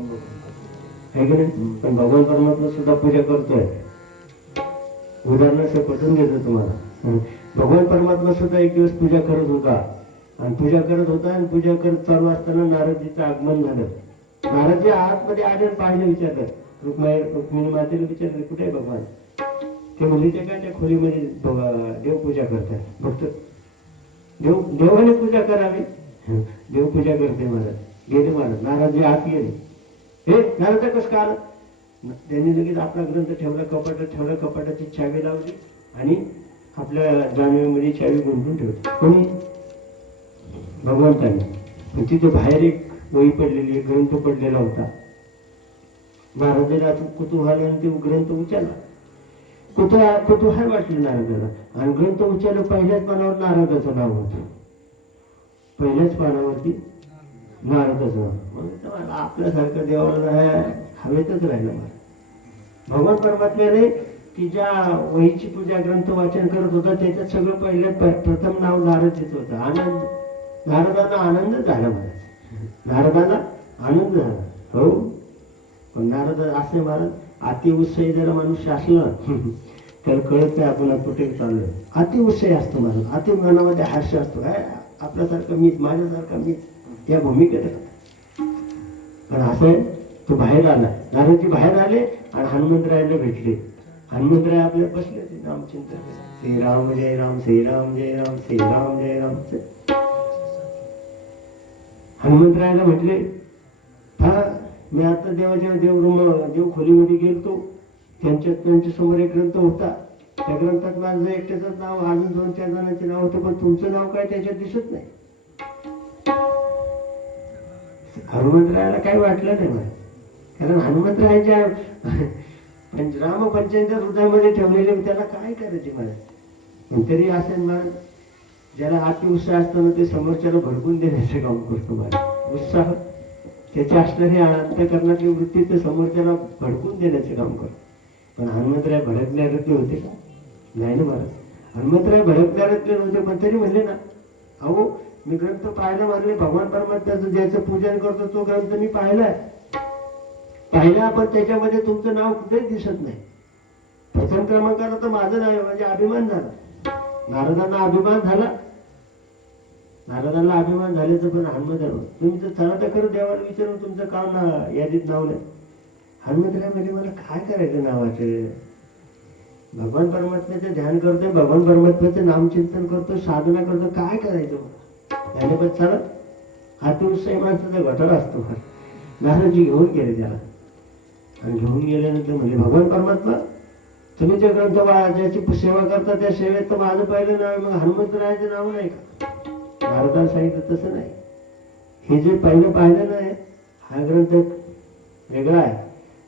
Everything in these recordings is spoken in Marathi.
आहे की नाही? पण भगवान परमात्मा सुद्धा पूजा करतोय. उदाहरणार्थ पटवून देतो तुम्हाला. भगवान परमात्मा सुद्धा एक दिवस पूजा करत होता आणि पूजा करत होता आणि पूजा करत चालू असताना नारदजीचं आगमन झालं. नारदजी आतमध्ये आले आणि पाहिलं, विचारलं रुक्मिणी मातेला विचारलं कुठे आहे भगवान? ते म्हणले ते काय त्या खोलीमध्ये देवपूजा करतात. फक्त देवाने पूजा करावी. देवपूजा करते महाराज. गेले महाराज. नारदजी आत गेले. हे नारद कसं का आलं? त्यांनी लगेच आपला ग्रंथ ठेवला, कपाटात ठेवला, कपाटाची चावी लावली आणि आपल्या जाणीवेमध्ये चावी गुंतून ठेवली. कोणी? भगवंताने. पण तिथे बाहेर एक वही पडलेली, एक ग्रंथ पडलेला होता. नारदाला कुतूहलाने ते ग्रंथ उचलला. कुतूहल वाटलं नारदाला आणि ग्रंथ उचललं. पहिल्याच पानावर नारदाचं नाव होतं. पहिल्याच पानावरती नारदाचं नाव. मग आपल्यासारखं देवाला हवेतच राहिलं. मला भगवान परमात्म्याने तिच्या वहीची पूजा, ग्रंथ वाचन करत होता, त्याच्यात सगळं पहिलं प्रथम नाव नारदजीचं होतं. आनंद. नारदांना आनंद झाला. महाराज नारदांना आनंद झाला. हो. पण नारद असे महाराज अति उत्साही जरा मनुष्य असला त्याला कळत नाही आपण कुठे चाललोय. अति उत्साही असतो महाराज. अति मनामध्ये हास्य असतो. आपल्यासारखं मीच, माझ्यासारखा मीच या भूमिकेत. पण असं तो बाहेर आला. नारदजी बाहेर आले आणि हनुमंतरायाला भेटले. हनुमंतराय आपल्या बसले ते नामचिंतन. श्रीराम जय राम, श्रीराम जय राम, श्रीराम जय राम. हनुमंतरायाला म्हटले, हा मी आता देवाच्या देव खोलीमध्ये गेलतो. त्यांच्या समोर एक ग्रंथ होता. त्या ग्रंथात माझं एकट्याच नाव, अजून 2-4 जणांचे नाव होते, पण तुमचं नाव काय त्याच्यात दिसत नाही. हनुमंतरायाला काही वाटलं नाही मला, कारण हनुमंतरायाच्या राम पंचांच्या हृदयामध्ये ठेवलेले त्याला काय करायचे मला. पण तरी असेल मला, ज्याला अति उत्साह असताना ते समोरच्याला भडकून देण्याचं काम करतो. मला उत्साह त्याचे असणारे अंतःकरणातली वृत्ती ते समोरच्याला भडकून देण्याचं काम करतो. पण हनुमंतराय भडकणारे होते का? नाही ना महाराज. हनुमंतराय भडकणारे नव्हते. पण तरी म्हणले ना, अहो मी ग्रंथ पाहायला मारले, भगवान परमात्म्याचं ज्याचं पूजन करतो तो ग्रंथ मी पाहिला, पण त्याच्यामध्ये तुमचं नाव कुठेच दिसत नाही. प्रथम क्रमांकाला तर माझं नाव आहे. म्हणजे अभिमान झाला. नारदांना अभिमान झाला. नारदांना अभिमान झाल्याचं. पण हनुमंतराय तुम्ही तर चला तर खरं देवाला विचारून तुमचं काम ना यादीत नाव नाही. हनुमंतराय म्हणजे मला काय करायचं नावाचं? भगवान परमात्म्याचं ध्यान करतोय, भगवान परमात्म्याचं नामचिंतन करतो, साधना करतो, काय करायचं त्याने? पण चालत अतिउत्साही माणसाचा घटाडा असतो. नारदजी घेऊन गेले त्याला आणि घेऊन गेल्यानंतर म्हणजे भगवान परमात्मा तुम्ही जे ग्रंथ ज्याची सेवा करता त्या सेवेत तर माझं पहिलं नाव आहे, मग हनुमंतरायाचं नाव नाही का? नारदाला सांगितलं तसं नाही. हे जे पहिलं पाहिलं नाही, हा ग्रंथ वेगळा आहे.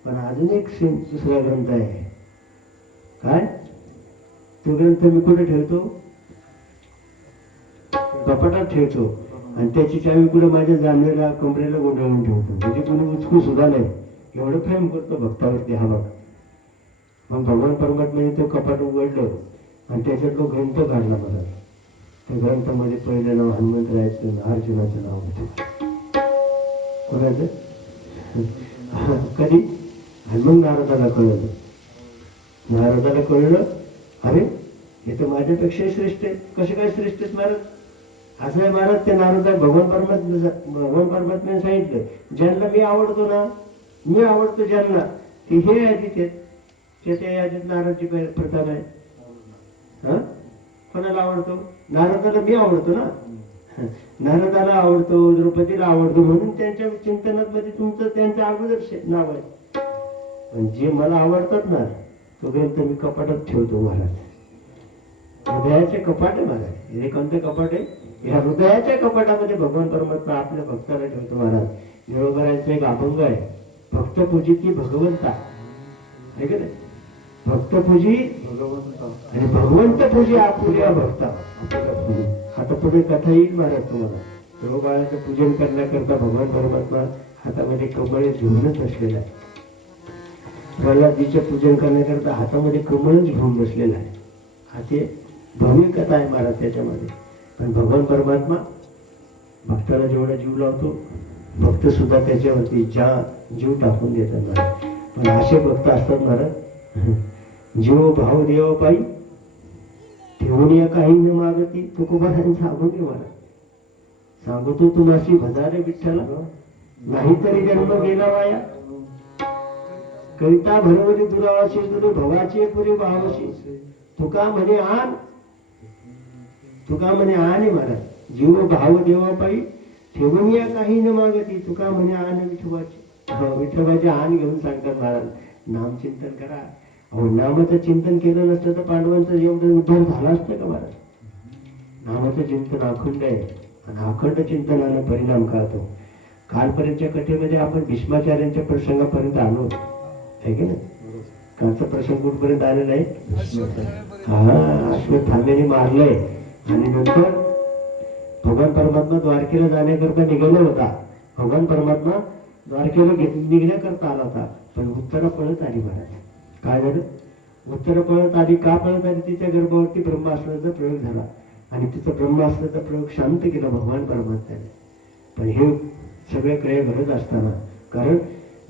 पण अजून एक दुसरा ग्रंथ आहे. काय? तो ग्रंथ मी कुठे ठेवतो? कपाटात ठेवतो आणि त्याची चावी कुठे माझ्या जाणवेला कमरेला गोंधळून ठेवतो. म्हणजे कोणी उचकू सुद्धा नाही. एवढं प्रेम करतो भक्तावरती हा बघा. मग भगवान परमात्म्याने तो कपाट उघडलं आणि त्याच्यात तो ग्रंथ काढला. मला त्या ग्रंथामध्ये पहिलं नाव हनुमंतरायाचं, अर्जुनाचं नाव होतं. कोणाचं? कधी? हनुमंत नारदाला कळलं. नारदाला कळलं, अरे हे तर माझ्यापेक्षा श्रेष्ठ आहे. कसे काय श्रेष्ठ आहेत महाराज? असं आहे महाराज. ते नारदा भगवान परमात्म्याने सांगितलं, ज्यांना मी आवडतो ना, मी आवडतो ज्यांना, ते हे यादीत आहेत. त्या यादीत नारदची प्रथम आहे. हा, कोणाला आवडतो? नारदाला मी आवडतो ना. नारदाला आवडतो, द्रौपदीला आवडतो, म्हणून त्यांच्या चिंतनात मध्ये तुमचं त्यांचं अगोदर नाव आहे. पण जे मला आवडतात ना, तो ग्रंथ मी कपाटात ठेवतो महाराज. हृदयाचे कपाट आहे महाराज. हे कोणतं कपाट आहे? या हृदयाच्या कपाटामध्ये भगवान परमात्मा आपल्या भक्ताला ठेवतो महाराज. निरोबरायचं एक अभंग आहे, भक्त पूजी की भगवंता. आहे का नाही? भक्त पूजी भगवंता आणि भगवंत पूजी आपुल्या भक्ता. आता पुढे कथा येईल महाराज तुम्हाला. निरोबाळाचं पूजन करण्याकरता भगवान परमात्मा हातामध्ये कमळ घेऊनच बसलेला आहे. प्रल्हादजीचे पूजन करण्याकरता हातामध्ये कमळच घेऊन बसलेला आहे. हा ते भव्य कथा आहे महाराज त्याच्यामध्ये. पण भगवान परमात्मा भक्ताला जेवढा जीव लावतो भक्त सुद्धा त्याच्यावरती जीव टाकून देतात महाराज. पण असे भक्त असतात महाराज, जीव भाव देव पायी ठेवून या काही न मागती. तुकोबारांनी सांगून घे महाराज, सांगतो तुम्हाशी भजारे विठ्ठला, नाहीतरी जन्म गेला वाया. करिता भरवरी दुरावाशी तुले भवाचे पुरे भावशी. तुका म्हणे आण, तुका म्हणे आण महाराज, जीव भाव देवा पायी ठेवून या काही न मागती. तुका म्हणे आण विठोबाची. विठोबाचे आण घेऊन सांगतात महाराज, नाम चिंतन करा. अहो नामाचं चिंतन केलं नसतं तर पांडवांचं एवढं उद्धार झाला असतं का महाराज? नामाचं चिंतन अखंड आहे आणि अखंड चिंतनानं परिणाम कळतो. कालपर्यंतच्या कथेमध्ये आपण भीष्माचार्यांच्या प्रसंगापर्यंत आलो आहे की नाही? कालचा प्रसंग कुठपर्यंत आलेला आहे? हा, अश्वत्थाम्याने मारलंय आणि नंतर भगवान परमात्मा द्वारकेला जाण्याकरता निघाला होता. भगवान परमात्मा द्वारकेला निघण्याकरता आला होता, पण उत्तरा पळत आली महाराज. काय झालं? उत्तरा पळत आली. का पळत आली? तिच्या गर्भावरती ब्रह्मास्त्राचा प्रयोग झाला आणि तिचा ब्रह्मास्त्राचा प्रयोग शांत केला भगवान परमात्म्याने. पण हे सगळे क्रिया घडत असताना, कारण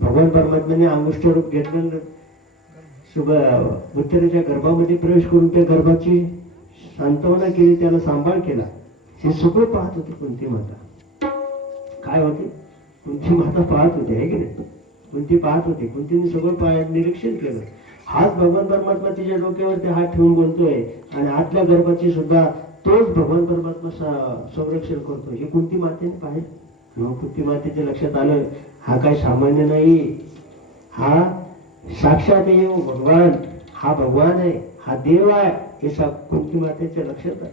भगवान परमात्म्याने अंगुष्ठ रूप घेतलं, उत्तरेच्या गर्भामध्ये प्रवेश करून त्या गर्भाची सांत्वना केली, त्याला सांभाळ केला. हे सगळं पाहत होते कुंती माता. काय होते? कुंती माता पाहत होते, आहे की नाही? कुंती पाहत होते. कुंतीने सगळं निरीक्षण केलं. हाच भगवान परमात्मा तिच्या डोक्यावरती हात ठेवून बोलतोय आणि आतल्या गर्भाची सुद्धा तोच भगवान परमात्मा संरक्षण करतोय. हे कुंती मातेने पाहिलं. कुंती मातेच्या लक्षात आलं, हा काय सामान्य नाही, हा साक्षात येऊ भगवान, हा भगवान आहे, हा देव आहे. हे कुंती मातेच्या लक्षात आहे.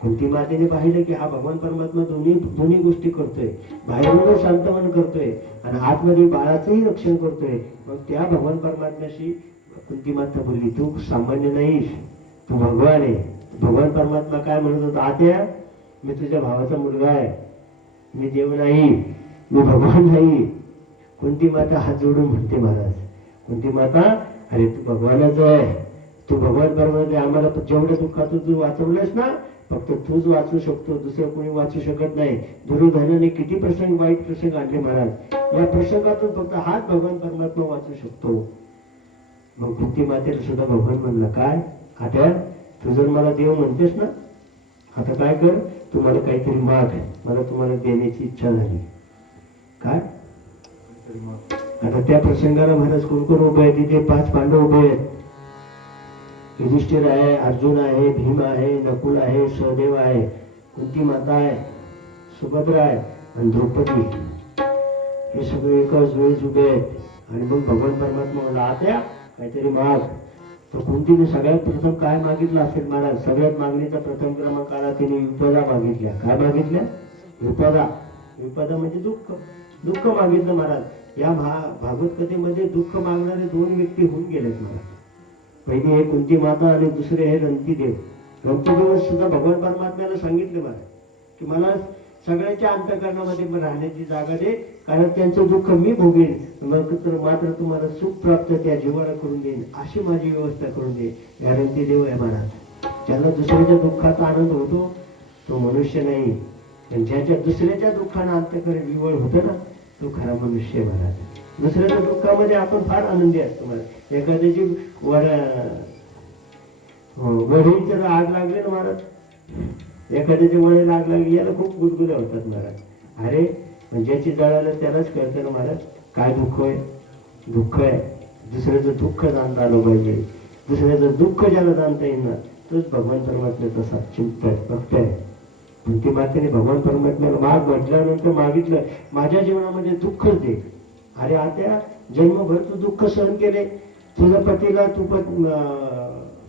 कुंती मातेने पाहिलं की हा भगवान परमात्मा दोन्ही गोष्टी करतोय. बाहेरूनच सांत्वन करतोय आणि आतमध्ये बाळाचंही रक्षण करतोय. मग त्या भगवान परमात्म्याशी कुंती माता बोलली, तू सामान्य नाहीस, तू भगवान आहे. भगवान परमात्मा काय म्हणत होता? आत्या, मी तुझ्या भावाचा मुलगा आहे, मी देव नाही, मी भगवान नाही. कुंती माता हात जोडून म्हणते महाराज, कुंती माता, अरे तू भगवानच आहे, तू भगवान परमात्मा. आम्हाला जेवढ्या दुःखातून तू वाचवलंस ना, फक्त तूच वाचू शकतो, दुसरं कोणी वाचू शकत नाही. दुर्योधनाने किती प्रसंग, वाईट प्रसंग आणले महाराज, या प्रसंगातून फक्त हाच भगवान परमात्मा वाचू शकतो. मग कुंती मातेला सुद्धा भगवान म्हणला, काय आता तू जर मला देव म्हणतेस ना, आता काय कर, तू मला काहीतरी माग, मला तुम्हाला देण्याची इच्छा झाली. काय? आता त्या प्रसंगाला महाराज कोण कोण उभे आहेत? तिथे 5 पांडव उभे आहेत. युधिष्ठिर आहे, अर्जुन आहे, भीम आहे, नकुल आहे, सहदेव आहे, कुंती माता आहे, सुभद्रा आहे आणि द्रौपदी. हे सगळे एकाच वेळेस उभे आहेत. आणि मग भगवान परमात्मा म्हणला, आत्या काहीतरी माग. तर कुंतीने सगळ्यात प्रथम काय मागितलं असेल महाराज? सगळ्यात मागणीचा प्रथम क्रमांक आला, तिने विपदा मागितल्या. काय मागितल्या? विपदा. विपदा म्हणजे दुःख. दुःख मागितलं महाराज. या भागवत कथेमध्ये दुःख मागणारे 2 व्यक्ती होऊन गेलेत महाराज. पहिली हे कुंती माता आणि दुसरे हे रंतीदेव. रंतीदेव सुद्धा भगवान परमात्म्याला सांगितलं महाराज की मला सगळ्यांच्या अंतःकरणामध्ये राहण्याची जागा दे, कारण त्यांचं दुःख मी भोगेन, मग तर मात्र तुम्हाला सुख प्राप्त त्या जीवाला करून देईन, अशी माझी व्यवस्था करून दे. या रंतीदेव आहे महाराज. ज्याला दुसऱ्याच्या दुःखाचा आनंद होतो तो मनुष्य नाही, पण ज्याच्या दुसऱ्याच्या दुःखानं अंतःकरण विवळ होतं ना, तो खरा मनुष्य महाराज. दुसऱ्याच्या दुःखामध्ये आपण फार आनंदी असतो महाराज. एखाद्याची वडील जर आग लागली ना महाराज, एखाद्याच्या वडीला आग लागली, याला खूप गुदगुल्या होतात महाराज. अरे पण ज्याची जळालं त्यालाच कळतं ना महाराज काय दुःख आहे. दुःख आहे, दुसऱ्याचं दुःख जाणता आलं पाहिजे. दुसऱ्याचं दुःख ज्याला जाणता येईल ना, तोच भगवान परमात्म्याचा साक्षीत भक्त आहे. कुंती मातेने भगवान परमात्म्याला माग म्हटल्यानंतर मागितलं, माझ्या जीवनामध्ये दुःखच दे. अरे आत्या, जन्मभर तू दुःख सहन केले. तुझ्या पतीला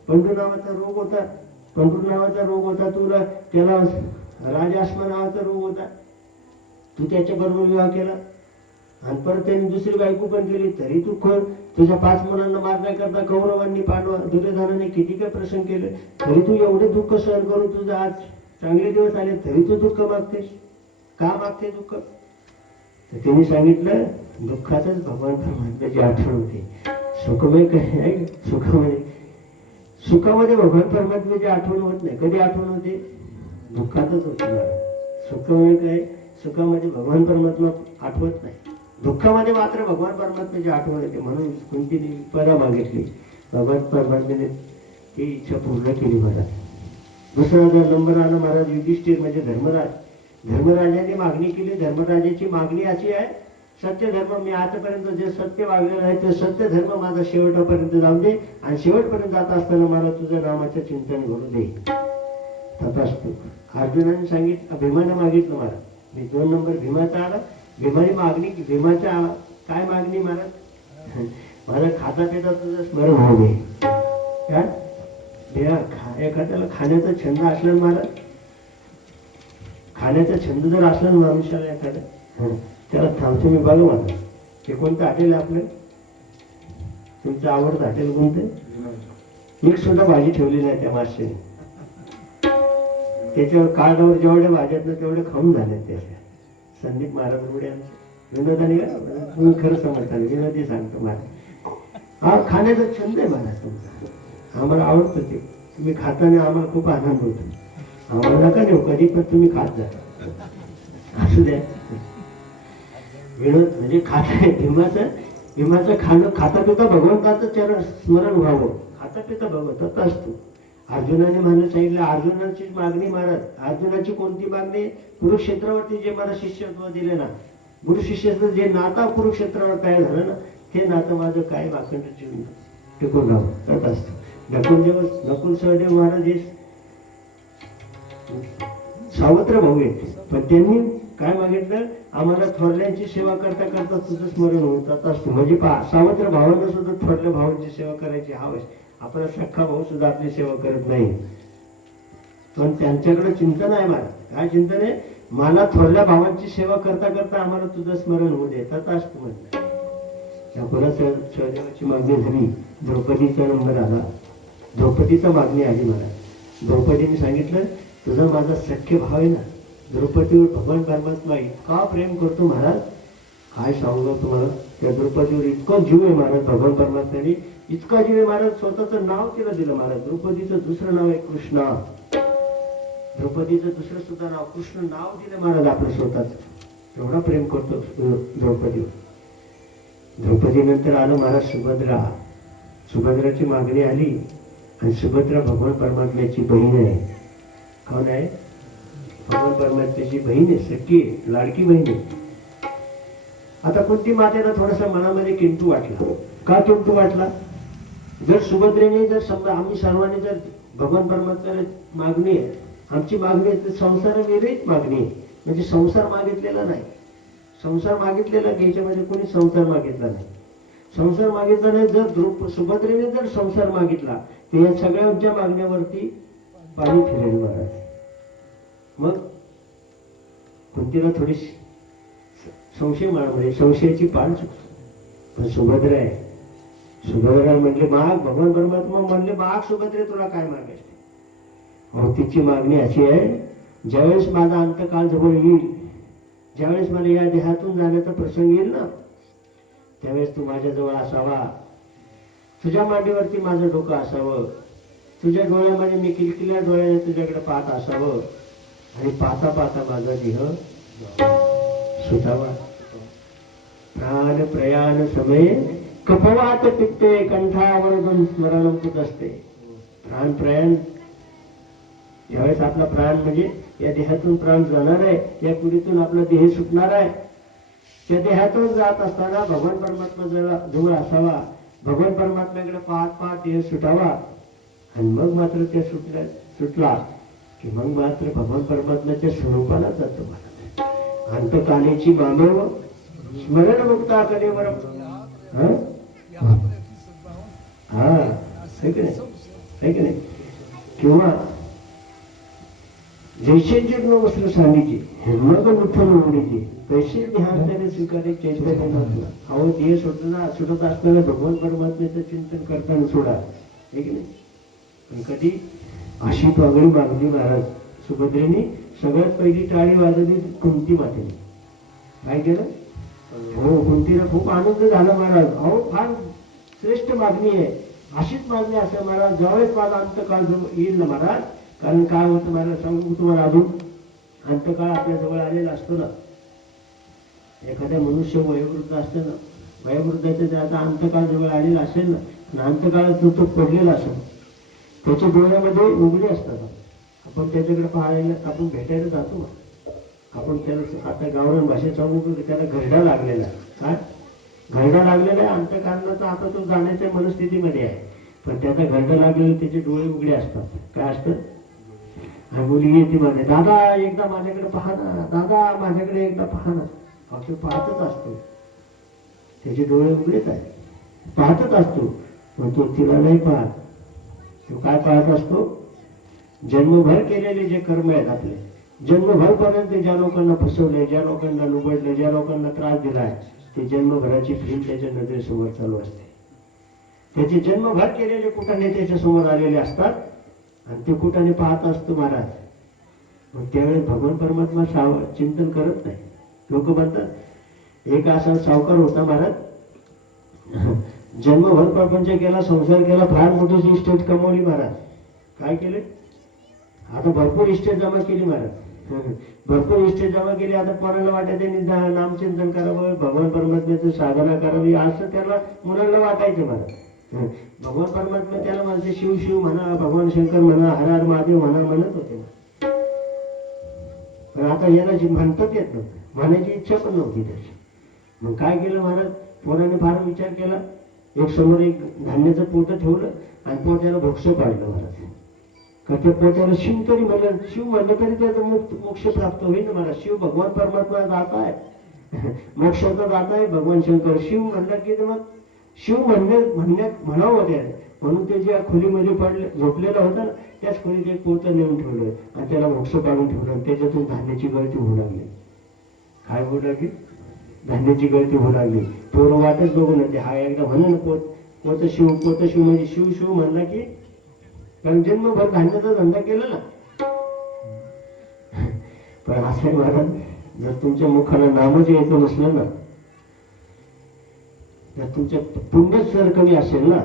पंडू नावाचा रोग होता, तुला त्याला राजाश्म नावाचा रोग होता. तू त्याच्या बरोबर विवाह केला आणि परत त्यांनी दुसरी बायको पण केली, तरी तू तुझ्या 5 मुलांना मारण्याकरता कौरवांनी दुर्योधनाने किती काय प्रसंग केले, तरी तू एवढे दुःख सहन करून तुझं आज चांगले दिवस आले, तरी तू दुःख मागतेस. का मागते दुःख? तर त्यांनी सांगितलं, दुःखातच भगवान परमात्म्याची आठवण होते. सुखमय काय? सुखामध्ये भगवान परमात्म्याची आठवण होत नाही. कधी आठवण होते? दुःखातच होते. सुखमय काय? सुखामध्ये भगवान परमात्मा आठवत नाही, दुःखामध्ये मात्र भगवान परमात्म्याची आठवण येते. म्हणून कुंतीने परा मागितली, भगवान परमात्म्याने ती इच्छा पूर्ण केली महाराज. दुसरा जर नंबर आला महाराज युधिष्ठिर म्हणजे धर्मराज. धर्मराजाने मागणी केली. धर्मराजाची मागणी अशी आहे, सत्य धर्म मी आजपर्यंत जे सत्य वागलेलं आहे ते सत्य धर्म माझा शेवटापर्यंत जाऊ दे, आणि शेवटपर्यंत जात असताना मला तुझं नामाचं चिंतन घडू दे. तथास्तु. अर्जुनाने सांगितलं, भीमाने मागितलं महाराज. मी 2 नंबर भीमाचा आला. भीमाने मागणी, भीमाच्या काय मागणी महाराज, माझा खाता पिता तुझं स्मरण होऊ दे. काय एखाद्याला खाण्याचा छंद असला महाराज, खाण्याचा छंद जर असला ना माणसाला एखाद्या, त्याला थांबतो मी बघा मला ते कोणतं हॉटेल आहे आपलं, तुमचं आवडतं हॉटेल कोणतं? एक सुद्धा भाजी ठेवली नाही त्या माश्याने. त्याच्यावर कार्डावर जेवढ्या भाज्यात ना तेवढे खाऊन झाले त्याच्या. संदीप महाराज पुढे आमचे विनोदाने, तुम्ही खरं समजता विनोदी सांगतो महाराज, हा खाण्याचा छंद आहे महाराज तुमचा, आम्हाला आवडतं ते. तुम्ही खाताना आम्हाला खूप आनंद होतो. आम्हाला नका देऊ कधी, पण तुम्ही खात जा, असू द्या. विनोद म्हणजे खात भीमाचं खाणं, खाता पिता भगवंताचं चरण स्मरण व्हावं, खाता पिता भगवंत असतो. अर्जुनाने मला सांगितलं, अर्जुनाची मागणी महाराज, अर्जुनाची कोणती मागणी? कुरुक्षेत्रावरती जे मला शिष्यत्व दिले ना, गुरु शिष्याचं जे नाता कुरुक्षेत्रावर तयार झालं ना, ते नातं माझं काय वाखंड जीवन टिकून राहावं करत असतं. नकुल सहदेव महाराज हे सावत्र भाऊ आहेत, पण त्यांनी काय मागितलं, आम्हाला थोरल्यांची सेवा करता करता तुझं स्मरण होत असतं. म्हणजे सावत्र भावांना सुद्धा थोरल्या भावांची सेवा करायची हवस. आपला सख्खा भाऊ सुद्धा आपली सेवा करत नाही, पण त्यांच्याकडे चिंतन आहे मला. काय चिंतन आहे? मला थोरल्या भावांची सेवा करता करता आम्हाला तुझं स्मरण होऊ दे. तथास्तु म्हटलं. नकुला सहदेवाची मागणी झाली. द्रौपदीचा नंबर आला. द्रौपदीचा मागणी आली मला. द्रौपदीने सांगितलं, तुझा माझा सख्य भाव आहे ना, द्रौपदीवर भगवान परमात्मा इतका प्रेम करतो महाराज, काय सांगू तुम्हाला. त्या द्रौपदीवर इतकं जीव आहे महाराज, भगवान परमात्म्याने इतका जीव आहे महाराज, स्वतःचं नाव तिला दिलं महाराज. द्रौपदीचं दुसरं नाव आहे कृष्णा. द्रौपदीचं दुसरं सुद्धा नाव कृष्ण नाव दिलं महाराज आपलं स्वतःच. एवढा प्रेम करतो द्रौपदीवर. द्रौपदी नंतर आलं महाराज सुभद्रा. सुभद्राची मागणी आली, आणि सुभद्रा भगवान परमात्म्याची बहीण आहे. कोण आहे? भगवान परमात्म्याची बहीण आहे, सख्खी लाडकी बहीण आहे. आता कुंती मातेला थोडासा मनामध्ये किंतु वाटला. का किंतु वाटला? जर सुभद्रेने जर समजा आम्ही सर्वांनी जर भगवान परमात्म्याला मागणी आहे, आमची मागणी आहे, तर संसार वेगळीच मागणी आहे. म्हणजे संसार मागितलेला नाही. संसार मागितलेला घ्यायच्यामध्ये कोणी संसार मागितला नाही. संसार मागितला नाही. जर सुभद्रेने जर संसार मागितला तर या सगळ्यांच्या मागण्यावरती पाणी फिरेल महाराज. मग कुंतीला थोडी संशय म्हणजे संशयाची पान चुकतो. पण सुभद्रा आहे. सुभद्रा म्हणले माग, भगवान परमात्मा म्हणले माग सुभद्रे, तुला काय मागायचे? अहो तिची मागणी अशी आहे, ज्यावेळेस माझा अंतकाळ जवळ येईल, ज्यावेळेस मला या देहातून जाण्याचा प्रसंग येईल ना, त्यावेळेस तू माझ्याजवळ असावा, तुझ्या मांडीवरती माझं डोकं असावं, तुझ्या डोळ्यामध्ये मी किलकिल्या डोळ्याने तुझ्याकडे पाहत असावं, आणि पाहता पाहता माझा देह सुटावा. प्राण प्रयाण समये कपवात पित्ते कंठावर स्मरण होत असते. प्राण प्रयाण, ज्यावेळेस आपला प्राण म्हणजे या देहातून प्राण जाणार आहे, या कुडीतून आपला देह सुटणार आहे, त्या देहातून जात असताना भगवान परमात्मा जवळ असावा, भगवान परमात्म्याकडे पाहत पाहत देह सुटावा, आणि मग मात्र ते सुटला की मग मात्र भगवान परमात्म्याच्या स्वरूपाला जातो. मला अंतकालेची मामेव स्मरण मुक्ता कलेवर. किंवा जैसे जन्म वस्त्र सांगितले मग मुठ्ठन उघडीचे कैसे ध्यान स्वीकारे चैतन्य. अहो देह सुटत असताना भगवान परमात्म्याचं चिंतन करताना सोडा, हे की नाही. पण कधी अशी पागळी मागली महाराज सुभद्रेने. सगळ्यात पहिली टाळी वाजवली कुंती मातेने. काय केलं? हो, कुंतीला खूप आनंद झाला महाराज. अहो फार श्रेष्ठ मागणी आहे, अशीच मागणी असते महाराज. ज्यावेळेस माझा अंतकाळ येईल ना महाराज, कारण काय होतं महाराज सांगू तुम्हाला, अजून अंतकाळ आपल्या जवळ आलेला असतो ना, एखाद्या मनुष्य वयोवृद्ध असते ना, वयोवृद्धाचं जर आता अंतकाळ जवळ आलेला असेल ना, आणि अंतकाळात तो पडलेला असेल, त्याच्या डोळ्यामध्ये उघडे असतात. आपण त्याच्याकडे पाहायला, आपण भेटायला जातो ना, आपण त्याला आता गावरान भाषेत सांगू की त्याला घरडा लागलेला आहे. काय घरडा लागलेला आहे अंतकाळाचा, आता तो जाण्याच्या मनस्थितीमध्ये आहे, पण त्याचा घरडा लागलेला, त्याचे डोळे उघडे असतात. काय असतं? आणि मुलगी येते माझ्या, दादा एकदा माझ्याकडे पहा ना, दादा माझ्याकडे एकदा पहा ना. तो पाहतच असतो, त्याचे डोळे उघडेच आहे, पाहतच असतो, पण तो तिला नाही पाहत. तो काय पाहत असतो? जन्मभर केलेले जे कर्म आहेत आपले, जन्मभर पर्यंत ज्या लोकांना फसवले, ज्या लोकांना लुबडले, ज्या लोकांना त्रास दिलाय, ते जन्मभराची फिल्म त्याच्या नजरेसमोर चालू असते. त्याचे जन्मभर केलेले कुटाने त्याच्या समोर आलेले असतात, आणि ते कुटाने पाहत असतो महाराज. मग त्यावेळेस भगवान परमात्मा चिंतन करत नाही. लोक म्हणतात एक असा सावकार होता महाराज, जन्मभर प्रपंच केला, संसार केला, फार मोठी इस्टेट कमवली महाराज. काय केले? आता भरपूर इस्टेट जमा केली महाराज, भरपूर इस्टेट जमा केली. आता कोणाला वाटत त्यांनी नामचिंतन करावं, भगवान परमात्म्याचं साधना करावी, असं त्याला मुलांना वाटायचं महाराज. भगवान परमात्मा त्याला म्हणते शिव शिव म्हणा, भगवान शंकर म्हणा, हर हर महादेव म्हणा म्हणत होते. पण आता याला म्हणतात येत नव्हतं, म्हणायची इच्छा पण नव्हती त्याची. मग काय केलं महाराज, पोराने फार विचार केला. एक समोर एक धान्याचं पोतं ठेवलं आणि पोत्याला भोक्ष पाडलं महाराज. का त्या पोत्याला शिव तरी म्हणलं, शिव म्हणलं तरी त्याचं मोक्ष प्राप्त होईल ना महाराज. शिव भगवान परमात्मा दाता आहे, मोक्षाचा दाता आहे भगवान शंकर. शिव म्हणलं की मग शिव म्हणावं त्याने, म्हणून ते ज्या खोलीमध्ये झोपलेला होता ना, त्याच खोलीत एक पोतं नेऊन ठेवलं आणि त्याला मोक्ष पाडून ठेवलं. त्याच्यातून धान्याची गळती होऊ लागली. काय होऊ लागली? धान्याची गळती होऊ लागली. पोरं वाटच बघून होते, हा एकदा म्हणून पोत शिव म्हणजे शिव शिव म्हणला की, कारण जन्मभर धान्याचा धंदा केला ना. पण असं महाराज, जर तुमच्या मुखाला नामच यायचं नसलं ना, तर तुमच्या पुण्यच जर कमी असेल ना,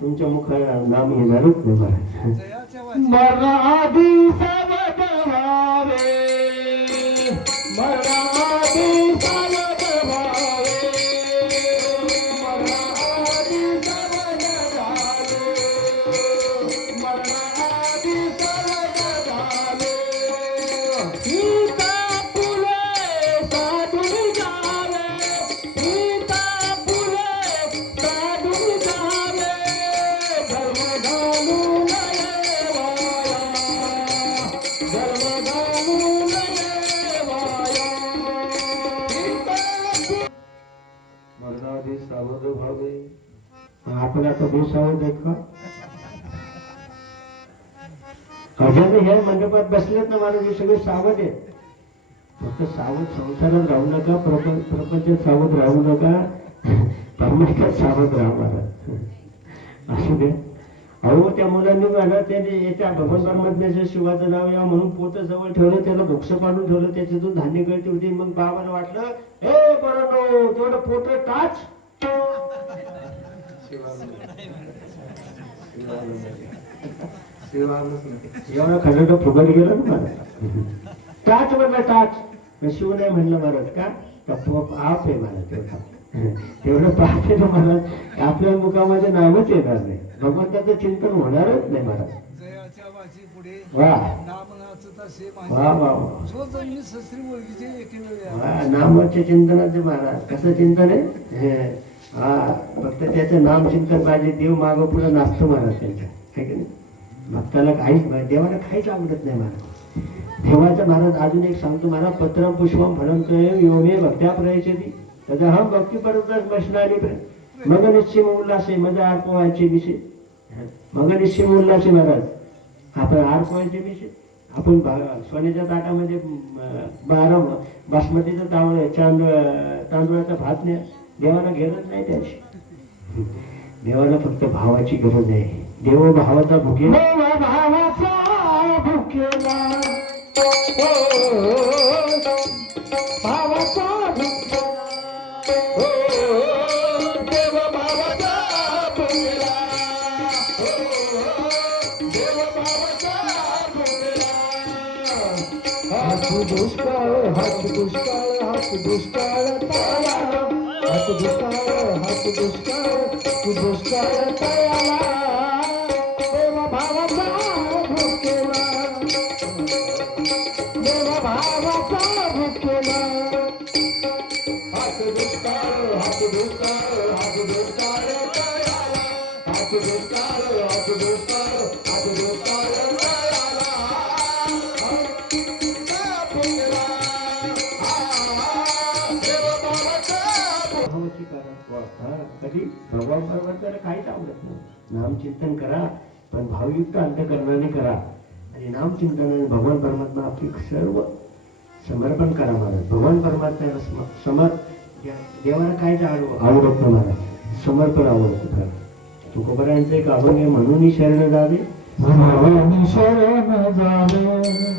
तुमच्या मुखाला नाम येणारच नाही महाराज. मराठी सावध व्हावे, मराठी सावध व्हावे, मराठी सावध व्हावे, मराठी सावध व्हावे. सीता फुले साधून जावे, सीता फुले साधून जावे, धर्म घालून सावध व्हावे. आपण आता बेसावध आहेत का? अजून हे मंडपात बसलेत ना महाराज, सगळे सावध आहेत. फक्त सावध संसारात राहू नका, प्रपंचात सावध राहू नका, परमेश्वरात सावध राहा महाराज. असू दे. अहो त्या मुलांनी मला त्याने त्या भगवान परमात्म्याच्या शिवाचं नाव या म्हणून पोतं जवळ ठेवलं, त्याला भोक्ष पाडून ठेवलं, त्याच्यातून धान्य गळती होती. मग बाबाला वाटलं, हे बरोबर तेवढं पोतं टाच. एवढा खंड फुगत गेला ना मला. टाच म्हणलं, टाच. शिव नाही म्हणलं महाराज. का आप आहे महाराज, तेवढं पाहते ना महाराज, आपल्या मुखामध्ये नावच येणार नाही, भगवंताचं चिंतन होणारच नाही महाराज. वा वा वा वा, नामाच्या चिंतनाचे महाराज. कसं चिंतन आहे? हा, फक्त त्याचं नाम चिंतन पाहिजे. देव मागं पुढे नाचतो महाराज त्यांच्या, है की नाही? भक्ताला काहीच, देवाला काहीच आवडत नाही महाराज. देवाचं महाराज अजून एक सांगतो महाराज, पत्रम पुष्पम फलम योमे भक्त्या प्रयचती त्याचा हम भक्ती परतच बसणारी मग निश्चिम उल्हास आहे. म्हणजे आर पोहायचे विषय, मग निश्चिम उल्हास आहे महाराज. आपण आर पोहायचे विषय, आपण सोन्याच्या ताटामध्ये 12 बासमतीचं तांदूळाचा भात नाही. देवाला गरज नाही त्याची, देवाला फक्त भावाची गरज आहे. देव भावाचा भुकेला, भावाचा भुकेला, भावाचा भुकेला, देव भावाचा भुकेला, देव भावाचा भुकेला. हात दुष्काळ, हात दुष्काळ, हात दुष्काळ तयाला, हात दुष्काळ तयाला, देवा भावाचा भुकेला, देवा भावाचा भुकेला. हात दुष्काळ तयाला, हात दुष्काळ तयाला. कधी भगवान परमात्म्याला काहीच आवडत नाही. नामचिंतन करा, पण भावयुक्त अंतःकरणाने करा. आणि नामचिंतनाने भगवान परमात्मा आपली सर्व समर्पण करा महाराज. भगवान परमात्म्याला देवाला काहीच आवडत नाही महाराज, समर्पण आवडतं खरं. तुकोबरायांचं एक अभंग आहे, म्हणून शरण जावे, म्हणून शरण जावे,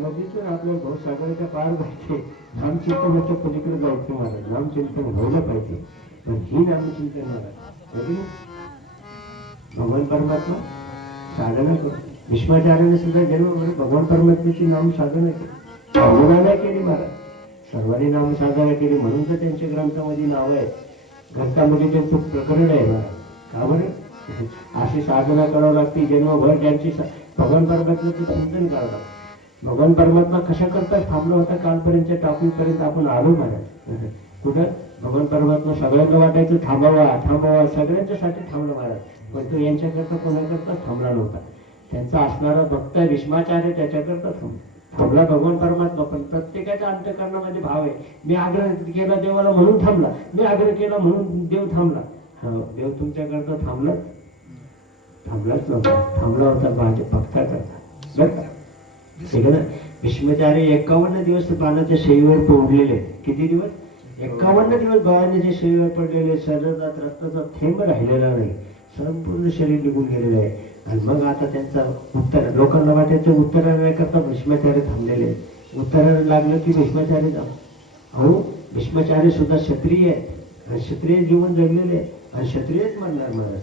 नदीतून आपल्या भाऊसागराच्या पार जायचे, नामचिंतनाच्या पलीकडे जायचं महाराज. नामचिंतन व्हायला पाहिजे, पण ही नामचिंतन महाराज भगवान परमात्मा साधना करतो. भीष्माचार्याने सुद्धा जन्मभर भगवान परमात्म्याची नाम साधना केली, अवगुणाला केली महाराज. सर्वांनी नाम साधना केली, म्हणून तर त्यांच्या ग्रंथामध्ये नाव आहे. ग्रंथामध्ये त्यांचं प्रकरण आहे महाराज. का बरं अशी साधना करावं लागते जन्मभर, ज्यांची भगवान परमात्म्याचं चिंतन करावं लागतं. भगवान परमात्मा कशा करता थांबला होता कालपर्यंतच्या टॉपिकपर्यंत आपण आलो महाराज. कुठं भगवान परमात्मा सगळ्यांना वाटायचं थांबावा थांबावा, सगळ्यांच्यासाठी थांबला महाराज, पण तो यांच्याकरता कोणाकरता थांबला नव्हता. त्यांचा असणारा भक्त भीष्माचार्य त्याच्याकरता थांबला भगवान परमात्मा. पण प्रत्येकाच्या अंतःकरणामध्ये भाव आहे. मी आग्रह केला देवाला म्हणून थांबला, मी आग्रह केला म्हणून देव थांबला. हा, देव तुमच्याकरता थांबलाच नव्हता, थांबला होता माझ्या भक्ताकरता बरं का. भीष्माचार्य 51 दिवस बाणाच्या शैलीवर पडलेले. किती दिवस? 51 दिवस बाणाच्या शैलीवर पडलेले. शरीरात रक्ताचा थेंब राहिलेला नाही, संपूर्ण शरीर निघून गेलेलं आहे. आणि मग आता त्यांचा उत्तर लोकांना वाटायचं उत्तरायण करता भीष्माचार्य थांबलेले. उत्तरायण लागलं की भीष्माचार्य जाऊ. अहो भीष्माचार्य सुद्धा क्षत्रिय आहेत, आणि क्षत्रिय जीवन जगलेले आहे, आणि क्षत्रियच म्हणणार महाराज.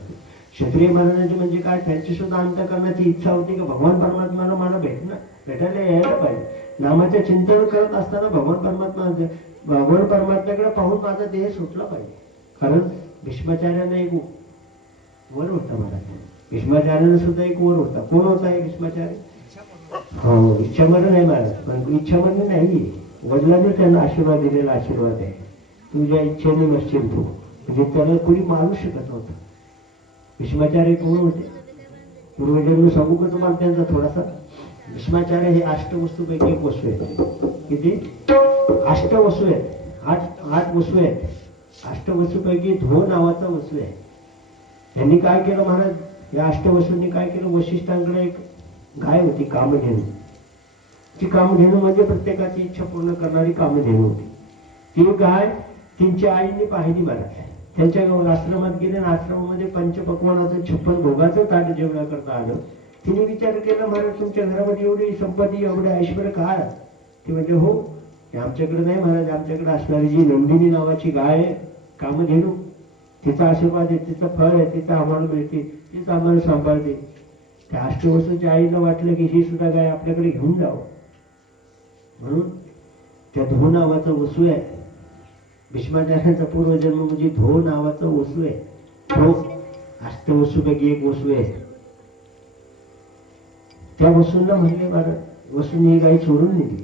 क्षत्रिय महाराजांचे म्हणजे काय, त्यांची सुद्धा अंतःकरणाची इच्छा होती की भगवान परमात्म्याला मला भेटायला यायला पाहिजे. नामाचे चिंतन करत असताना भगवान परमात्म्याकडे पाहून माझा देह सुटला पाहिजे. कारण भीष्माचार्याने एक वर होता महाराज. भीष्माचार्याने सुद्धा एक वर होता. कोण होता हे भीष्माचार्य? हो, इच्छामरण आहे महाराज, पण इच्छामरण नाही, वडिलांनी त्यांना आशीर्वाद दिलेला आशीर्वाद आहे. तुझ्या इच्छेने मस्जिद तू, म्हणजे त्याला कोणी मारू शकत नव्हतं. भीष्माचार्य कोण होते? पूर्वजन्म सांगू का तुम्हाला त्यांचा थोडासा? भीष्माचार्य हे अष्टवस्तूपैकी एक वस्तू आहे. किती? अष्टवस्तू आहेत, आठ वस्तू आहेत. अष्टवस्तूपैकी धो नावाचा वस्तू आहे. यांनी काय केलं महाराज, या अष्टवसूंनी काय केलं, वशिष्ठांकडे एक गाय होती कामधेनू. ती कामधेनू म्हणजे प्रत्येकाची इच्छा पूर्ण करणारी कामधेनू होती. ती गाय त्यांच्या आईने पाहिली महाराज. त्यांच्या आश्रमात गेले, आश्रमामध्ये पंचपक्वानाचं 56 भोगाचं ताट जेवणाकरता आलं. तिने विचार केला, महाराज तुमच्या घरामध्ये एवढी संपत्ती एवढे ऐश्वर्य काय? ते म्हणजे हो, आमच्याकडे नाही महाराज, आमच्याकडे असणारी जी नंदिनी नावाची गाय आहे कामधेनू, तिचा आशीर्वाद आहे, तिचं फळ आहे, तिचं आम्हाला मिळते, तीच आम्हाला सांभाळते. त्या अष्टवसूच्या आईला वाटलं की ही सुद्धा गाय आपल्याकडे घेऊन जावं, म्हणून त्या धो नावाचा वसू आहे. भीष्माचार्यांचा पूर्वजन्म म्हणजे धो नावाचा वसू आहे. धो अष्टवसूपैकी एक वसू आहे. त्या वसूंना म्हणले महाराज, वसूंनी ही गाय सोडून नेली.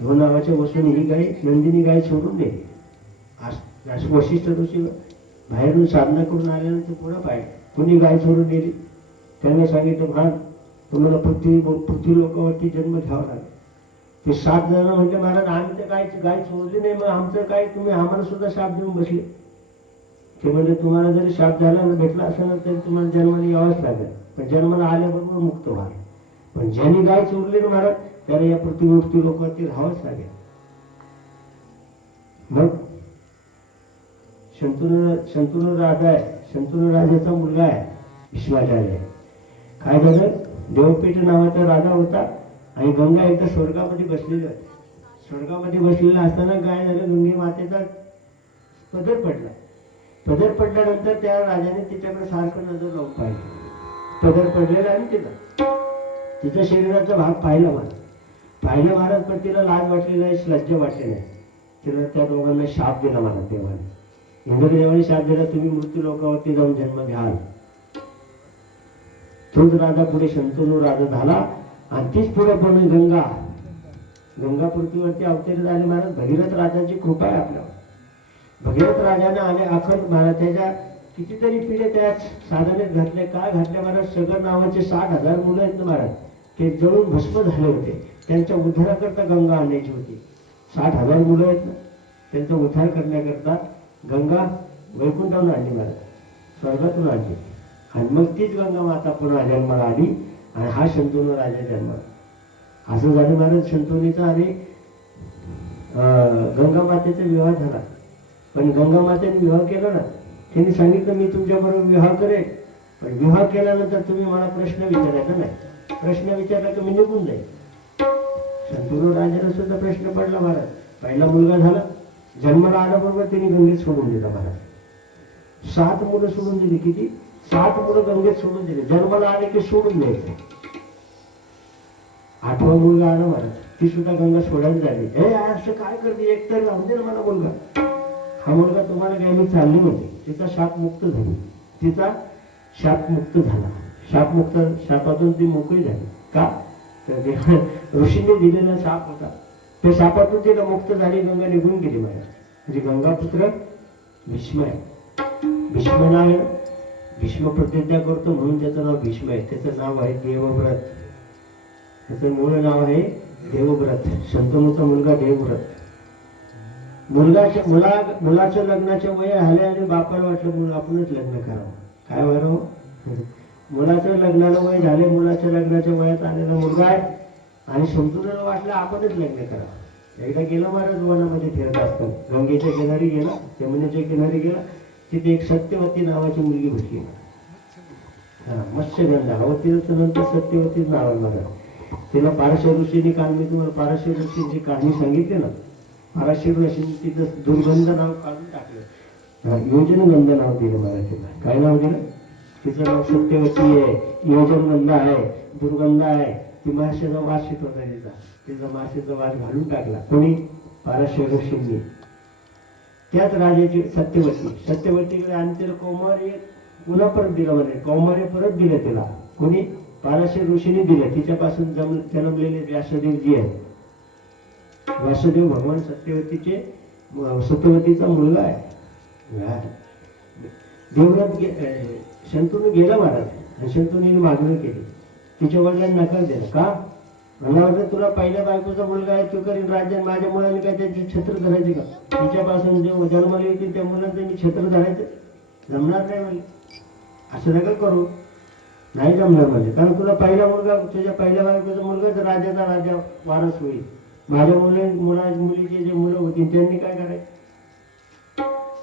धो नावाच्या वसूंनी ही गाय नंदिनी गाय सोडून नेली. वशिष्ठ ऋषी बाहेरून साधना करून आल्यानंतर पुन्हा पाहिजे कोणी गाय सोडून नेली. त्याने सांगितलं, महाराज तुम्हाला पृथ्वी लोकांवरती जन्म घ्यावा लागेल. ते 7 जण म्हणजे महाराज आम्ही तर गाय सोडली नाही, मग आमचं काय, तुम्ही आम्हाला सुद्धा शाप देऊन बसले. ते म्हणजे तुम्हाला जरी शाप झाला भेटला असेल ना तरी तुम्हाला जन्माला यावंच लागेल, पण जन्माला आल्याबरोबर मुक्त व्हा. पण ज्यांनी गाय सोडली ना महाराज त्याला या पृथ्वी लोकांवरती राहावंच लागेल. मग शंतनू राजा आहे, शंतनू राजाचा मुलगा आहे भीष्माचार्य. काय झालं, देवपीठ नावाचा राजा होता, आणि गंगा एकदा स्वर्गामध्ये बसलेली होती. स्वर्गामध्ये बसलेला असताना काय झालं, गंगे मातेचा पदर पडला. पदर पडल्यानंतर त्या राजाने तिच्याकडे सारखं नजर लावून पाहिलं. पदर पडलेला आहे तिला, तिच्या शरीराचा भाग पाहिला महाराज, पण तिला लाज वाटली नाही, लज्जा वाटली नाही. तिला त्या दोघांना शाप दिला महाराज देवाने. इंद्रदेवाने शाप दिला, तुम्ही मृत्यू लोकावरती जाऊन जन्म घ्याल. तोच राजा पुढे शंतनू राजा झाला आणि तीच पुढे पण गंगा पृथ्वीवरती अवतरित झाले महाराज. भगीरथ राजाची कृपा आहे आपल्यावर. भगीरथ राजाने आले अखंड महाराज त्याच्या कितीतरी पिढे त्या साधनेत घातले. काय घातले महाराज, सगर नावाचे 60,000 मुलं आहेत ना महाराज, ते जळून भस्म झाले होते. त्यांच्या उद्धाराकरता गंगा आणायची होती. 60,000 मुलं आहेत ना, त्यांचा उद्धार करण्याकरता गंगा वैकुंठावरून आणली महाराज, स्वर्गातून आणली. आणि मग तीच गंगा माता पुन्हा जन्माला आली आणि हा शंतनू राजा जन्माला. असं झालं महाराज, शंतनूचा आणि गंगा मातेचा विवाह झाला. पण गंगा मातेने विवाह केला ना, त्यांनी सांगितलं मी तुमच्याबरोबर विवाह करेन, पण विवाह केल्यानंतर तुम्ही मला प्रश्न विचारायचा नाही. प्रश्न विचारला की मी निघून जाईल. शंतनू राजाला सुद्धा प्रश्न पडला महाराज. पहिला मुलगा झाला, जन्माला आल्याबरोबर त्यांनी गंगेत सोडून दिला महाराज. 7 मुलं सोडून दिली. किती? 7 मुलं गंगेत सोडून दिले. जन्माला आले की सोडून द्यायचे. 8वा मुलगा आला महाराज, ती सुद्धा गंगा सोडायला झाली. हे असं काय करते, एक तरी राहू दे ना मला मुलगा. हा मुलगा तुम्हाला काय मी चालली होती. तिचा शाप मुक्त झाली. तिचा शाप मुक्त झाला. शापातून ती मोकळी झाली. का? तर ऋषीने दिलेला शाप होता, त्या शापातून तिला मुक्त झाली. गंगा निघून गेली महाराज. म्हणजे गंगा पुत्र भीष्म आहे. भीष्म नाव आहे, भीष्म प्रतिज्ञा करतो म्हणून त्याचं नाव भीष्म आहे. त्याचं नाव आहे देवव्रत. त्याचं मूळ नाव आहे देवव्रत. शंतनूचा मुलगा देवव्रत. मुलाचं लग्नाचे वय आले आणि बापाला वाटलं आपणच लग्न करावं. काय बरं, मुलाचं लग्नाला वय झाले, मुलाच्या लग्नाच्या वयात आलेला मुलगा आहे आणि शंतनूला वाटलं आपणच लग्न करावं. एकदा गेला महाराज वनामध्ये फिरत असताना, गंगेच्या किनारी गेला, यमुनेच्या किनारी गेला. तिथे एक सत्यवती नावाची मुलगी भेटली. मत्स्यगंधा तिचं नंतर सत्यवतीच नाव आहे महाराज. तिला पारशर ऋषींनी, काल मी तुम्हाला पारशर ऋषींची कहाणी सांगितली ना, पारशर ऋषींनी तिचं दुर्गंध नाव काढून टाकलं, योजनगंध नाव दिलं महाराज. तिला काय नाव दिलं? तिचं नाव सत्यवती आहे, योजनगंध आहे, दुर्गंध आहे. ती माशाचा वास येत होता, तिचा माशाचा वास घालून टाकला. कोणी? पारशर ऋषींनी. त्याच राजाची सत्यवतीकडे आणि तिला कौमार्य पुन्हा परत दिलं म्हणे. कौमार्य परत दिलं तिला. कोणी? पारशर ऋषींनी दिलं. तिच्यापासून जन्मलेले व्यासदेव जी आहेत, व्यासदेव भगवान सत्यवतीचा मुलगा आहे. देवव्रत शंतनू गेला महाराज आणि शंतनूने मागणी केली. तिच्या वडिलांनी नकार दिला. का? मला वाटलं तुला पहिल्या बायकोचा मुलगा आहे, तू करीन राज्य, माझ्या मुलांनी काय त्याची छत्र धरायची का? तिच्यापासून जे जन्माला येतील त्या मुलांचं मी छत्र धरायचं जमणार नाही म्हणजे. असं नका करू, नाही जमणार म्हणजे. कारण तुला पहिला मुलगा, तुझ्या पहिल्या बायकोचा मुलगा तर राजाचा राजा वारस होईल. माझ्या मुलीचे जे मुलं होतील त्यांनी काय करायचं?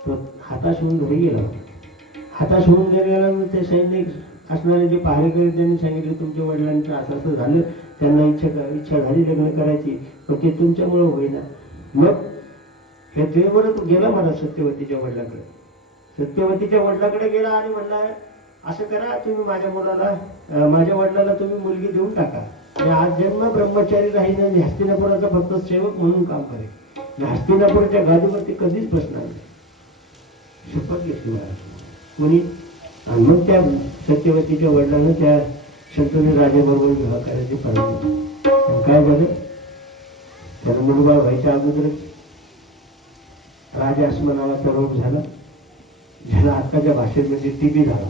तो हाताश होऊन घरी गेला. हाताश होऊन घरी गेला. ते सैनिक असणारे जे पहारेकरी त्यांनी सांगितलं तुमच्या वडिलांचं असं असं झालं, त्यांना इच्छा झाली लग्न करायची, पण ते तुमच्यामुळे होईना. मग हे देवव्रत गेला मला सत्यवतीच्या वडिलाकडे. सत्यवतीच्या वडिलाकडे गेला आणि म्हणला असं करा, तुम्ही माझ्या वडिलाला तुम्ही मुलगी देऊन टाका. आज जन्म ब्रह्मचारी राहील आणि हस्तिनापुराचा फक्त सेवक म्हणून काम करेल. हस्तिनापुराच्या गादीवरती कधीच बसणार नाही. शपथ घेतली महाराज. कोणी? आणि मग त्या सत्यवतीच्या वडिलांना त्या शंतनू राजाबरोबर विवाह करायची परवानगी. काय झालं? त्याला मुलगा व्हायच्या अगोदरच राजास्म नावाचा रोग झाला, ज्याला आत्ताच्या भाषेमध्ये टीबी झाला.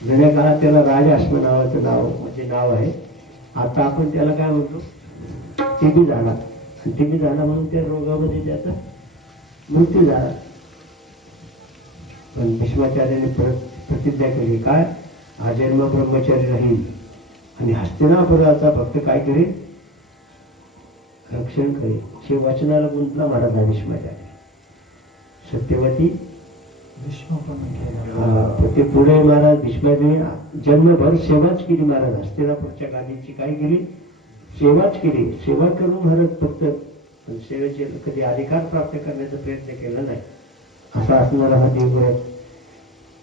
जुन्या काळात त्याला राजास्म नावाचं नाव आहे. आता आपण त्याला काय म्हणतो? टीबी झाला. टीबी झाला म्हणून त्या रोगामध्ये त्याचा मृत्यू झाला. पण भीष्माचार्याने प्रतिज्ञा केली, काय? आजन्म ब्रह्मचारी राहील आणि हस्तिनापुराचा भक्त काय करेल? रक्षण करेल. हे वचनाला गुंतला महाराज भीष्माचार्य. सत्यवती ते पुढे महाराज भीष्माने जन्मभर सेवाच केली महाराज. हस्तिनापूरच्या गादीची काय केली? सेवाच केली. सेवा करून महाराज फक्त सेवेचे कधी अधिकार प्राप्त करण्याचा प्रयत्न केला नाही. असा असणारा हा देवव्रत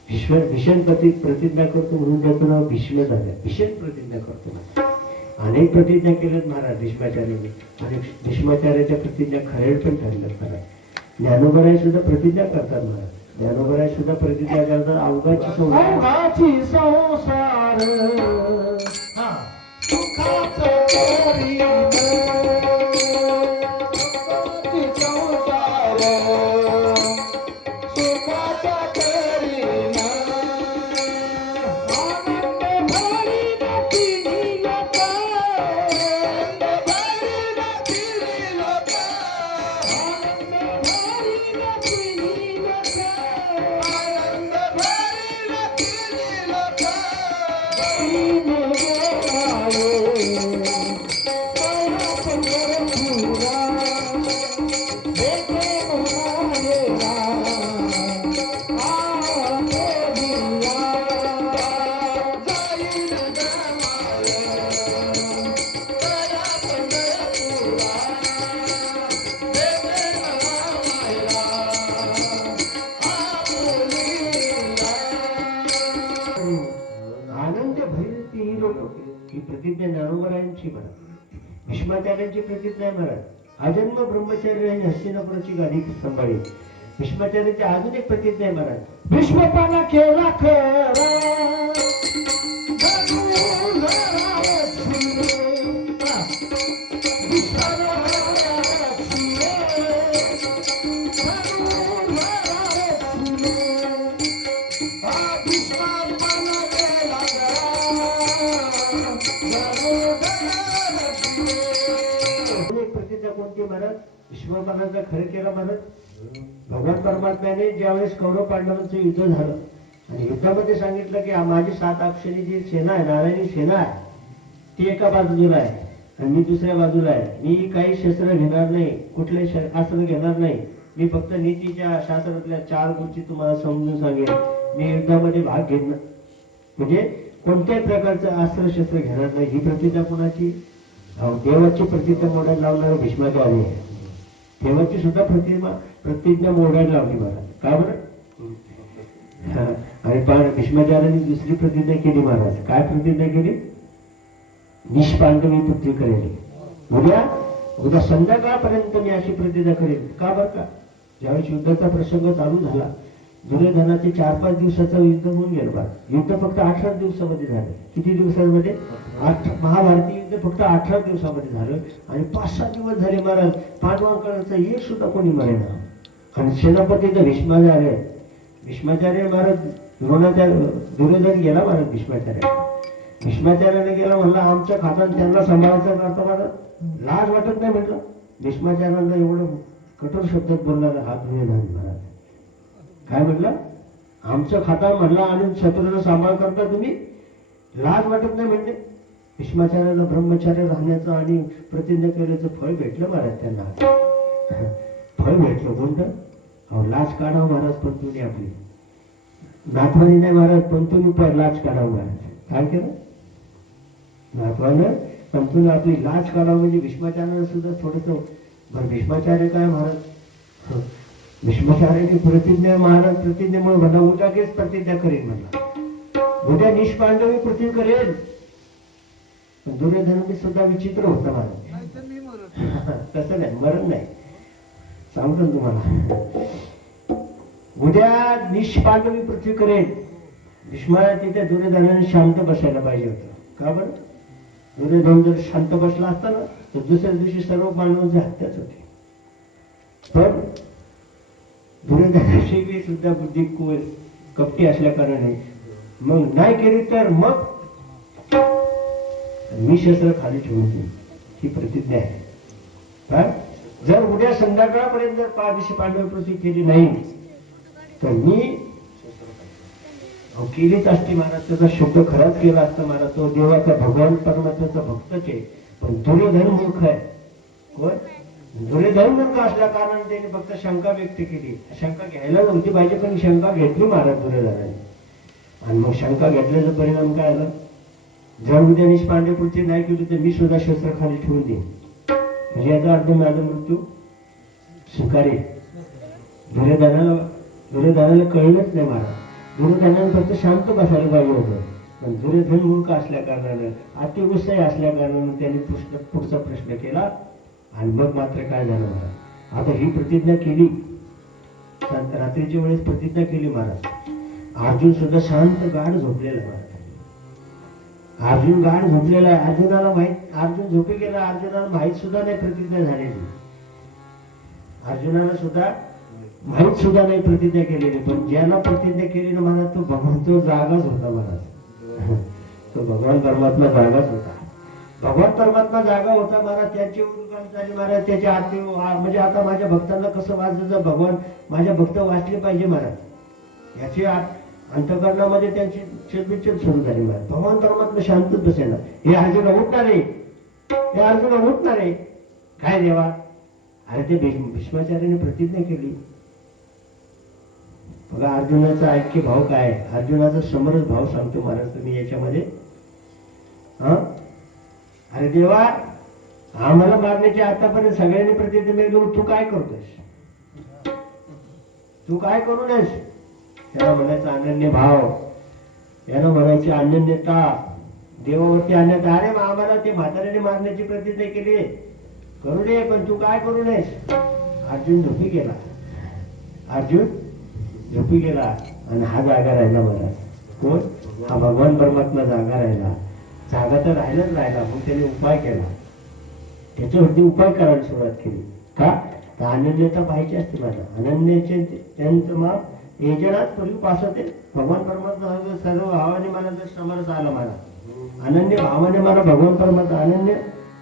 भीषण प्रतिज्ञा करतो म्हणून त्याचं नाव भीष्म झालं. भीषण प्रतिज्ञा करतो ना. अनेक प्रतिज्ञा केल्यात महाराज भीष्माचार्यांनी आणि भीष्माचार्याच्या प्रतिज्ञा खऱ्या पण ठरल्यात महाराज. ज्ञानोबराय सुद्धा प्रतिज्ञा करतात महाराज. ज्ञानोबराय सुद्धा प्रतिज्ञा करतात. अवघाची संसार ही प्रतिज्ञा ज्ञानोबरायांची महाराज. भीष्माचार्यांची प्रतिज्ञा महाराज. आजन्म ब्रह्मचर्य आणि हस्तिनापुराची गादी सांभाळी. भीष्माचार्यांची अजून एक प्रतिज्ञा आहे महाराज. भीष्मपाना केला खरा महाराज. भीष्मपानाचा खरं केला महाराज. भगवान परमात्म्याने ज्यावेळेस कौरव पांडवांचं युद्ध झालं आणि युद्धामध्ये सांगितलं की माझी 7 अक्षरी जी सेना आहे, नारायणी सेना आहे, ती एका बाजूला आहे आणि मी दुसऱ्या बाजूला आहे. मी काही शस्त्र घेणार नाही, कुठलेही अस्त्र घेणार नाही. मी फक्त नीतीच्या शास्त्रातल्या 4 गोष्टी तुम्हाला समजून सांगेन. मी युद्धामध्ये भाग घेणार म्हणजे कोणत्याही प्रकारचं अस्त्र शस्त्र घेणार नाही. ही प्रतिज्ञा कोणाची? देवाची प्रतिज्ञा मोडायला लावणारे भीष्माचार्य आहे. देवाची सुद्धा प्रतिज्ञा मोडायला लावली महाराज. का बरं? आणि भीष्माचार्यांनी दुसरी प्रतिज्ञा केली महाराज. काय प्रतिज्ञा केली? निष्पांडवी पृथ्वी करेल. उद्या संध्याकाळपर्यंत मी अशी प्रतिज्ञा करेन. का बरं का? ज्यावेळेस युद्धाचा प्रसंग चालू झाला, दुर्योधनाचे 4-5 दिवसाचं युद्ध होऊन गेलं बा. युद्ध फक्त 18 दिवसामध्ये झालं. किती दिवसांमध्ये? महाभारती युद्ध फक्त 18 दिवसामध्ये झालं आणि 5-6 दिवस झाले महाराज. पांडवांकडचं एक सुद्धा कोणी मरेना. आणि सेनापती तर भीष्माचार्य. भीष्माचार्य महाराज दुर्योधन गेला महाराज. भीष्माचार्याने गेला म्हणला आमच्या खात्यात त्यांना सांभाळायचं करता महाराज. लाज वाटत नाही म्हटलं. भीष्माचार्यांना एवढं कठोर शब्दात बोलणारा हा दुर्योधन महाराज. काय म्हटलं? आमचं खाता म्हणला आणि शत्रूला सांभाळ करता तुम्ही, लाज वाटत नाही म्हणजे. भीष्माचार्याला ब्रह्मचार्य राहण्याचं आणि प्रतिज्ञा केल्याचं फळ भेटलं महाराज त्यांना. फळ भेटलं कोणतं? अहो लाज काढावं महाराज पंतुनी आपली. नातवानी नाही महाराज, पंतुनी लाज काढावं महाराज. काय केलं? नातवानं पंतुनी आपली लाज काढावं म्हणजे भीष्माचार्याला सुद्धा थोडस बरं. भीष्माचार्य काय महाराज? भीष्माचार्याची प्रतिज्ञा महाराज. प्रतिज्ञेमुळे म्हणा उद्या केच प्रतिज्ञा करेन म्हणला. उद्या निष्पांडवी पृथ्वी करेल. दुर्योधनाने सुद्धा विचित्र होता महाराज. तसं नाही, मरण नाही. सांगतो तुम्हाला. उद्या निष्पांडवी पृथ्वी करेल. भीष्मा तिथे दुर्योधनाने शांत बसायला पाहिजे होतं. का बरं? दुर्योधन जर शांत बसला असता ना तर दुसऱ्या दिवशी सर्व पांडवांची हत्याच होती. पण दुर्योधनाची सुद्धा बुद्धी कपटी असल्या कारणाने मग नाही केली तर मग मी शस्त्र खाली ठेवून ही प्रतिज्ञा आहे. जर उद्या संध्याकाळपर्यंत जर पांडव पृथ्वी केली नाही तर मी केलीच असती महाराज. त्याचा शब्द खराच केला असता महाराज. तो देवाचा भगवान परमात्म्याचा भक्तच आहे. पण दुर्योधन मूर्ख आहे. कोण? दुर्योधन मूर्ख असल्या कारणाने त्यांनी फक्त शंका व्यक्त केली. शंका घ्यायला नव्हती पाहिजे पण शंका घेतली महाराज दुर्योधनाने. आणि मग शंका घेतल्याचा परिणाम काय आला? जर उद्या निष्पांडे पुढचे नाही केली तर मी सुद्धा शस्त्र खाली ठेवून देईन. म्हणजे याचा अर्थ माझा मृत्यू स्वीकारेल. दुर्योधनाला कळलंच नाही महाराज. दुर्योधनाने फक्त शांत बसायला पाहिजे होतं, पण दुर्योधन मूर्ख असल्या कारणानं, अतिउत्साही असल्या कारणानं त्यांनी पुढचा प्रश्न केला. आणि मग मात्र काय झालं महाराज, आता ही प्रतिज्ञा केली, रात्रीच्या वेळेस प्रतिज्ञा केली महाराज. अर्जुन सुद्धा शांत गाढ झोपलेला महाराज. अर्जुन गाढ झोपलेला आहे. अर्जुनाला माहित, अर्जुन झोपी गेला. अर्जुनाला माहित सुद्धा नाही प्रतिज्ञा झालेली. अर्जुनाला सुद्धा माहित सुद्धा नाही प्रतिज्ञा केलेली. पण ज्याला प्रतिज्ञा केली ना महाराज, तो भगवान, तो जागाच होता महाराज. तो भगवान परमात्मा जागाच होता. भगवान परमात्मा जागा होता महाराज. त्याची उलगडण झाली महाराज. त्याच्या आरती, म्हणजे आता माझ्या भक्तांना कसं वाचलं, भगवान माझ्या भक्त वाचले पाहिजे महाराज, याची अंतकरणामध्ये त्यांची चिलबिचल सुरू झाली महाराज. भगवान परमात्मा शांतच बसेना. हे अर्जुन उठणार आहे, हे अर्जुन उठणार आहे. काय देवा, अरे ते भीष्माचार्याने प्रतिज्ञा केली. बघा अर्जुनाचा ऐक्य भाव काय, अर्जुनाचा समरस भाव सांगतो महाराज तुम्ही याच्यामध्ये. अरे देवा, आम्हाला मारण्याची आतापर्यंत सगळ्यांनी प्रतिज्ञा केली, तू काय करतोस, तू काय करू नयेस. त्याला म्हणायचं अनन्य भाव, याला म्हणायची अनन्यता, देवावरती अन्यता. अरे आम्हाला ते म्हाताऱ्याने मारण्याची प्रतिज्ञा केली, करू दे, पण तू काय करू नयेस. अर्जुन झोपी गेला. अर्जुन झोपी गेला आणि हा जागा राहिला महाराज. कोण, हा भगवान परमात्मा जागा राहिला. जागा तर राहिलाच राहिला. मग त्याने उपाय केला, त्याच्यावरती उपाय करायला सुरुवात केली. का, तर अनन्यता पाहिजे असते मला. अनन्याचे त्यांचं माप एजनात पूर्वीपासून ते भगवान परमात्मा सर्व भावाने मला जर समरस आला, मला अनन्य भावाने मला भगवान परमात्मा, अनन्य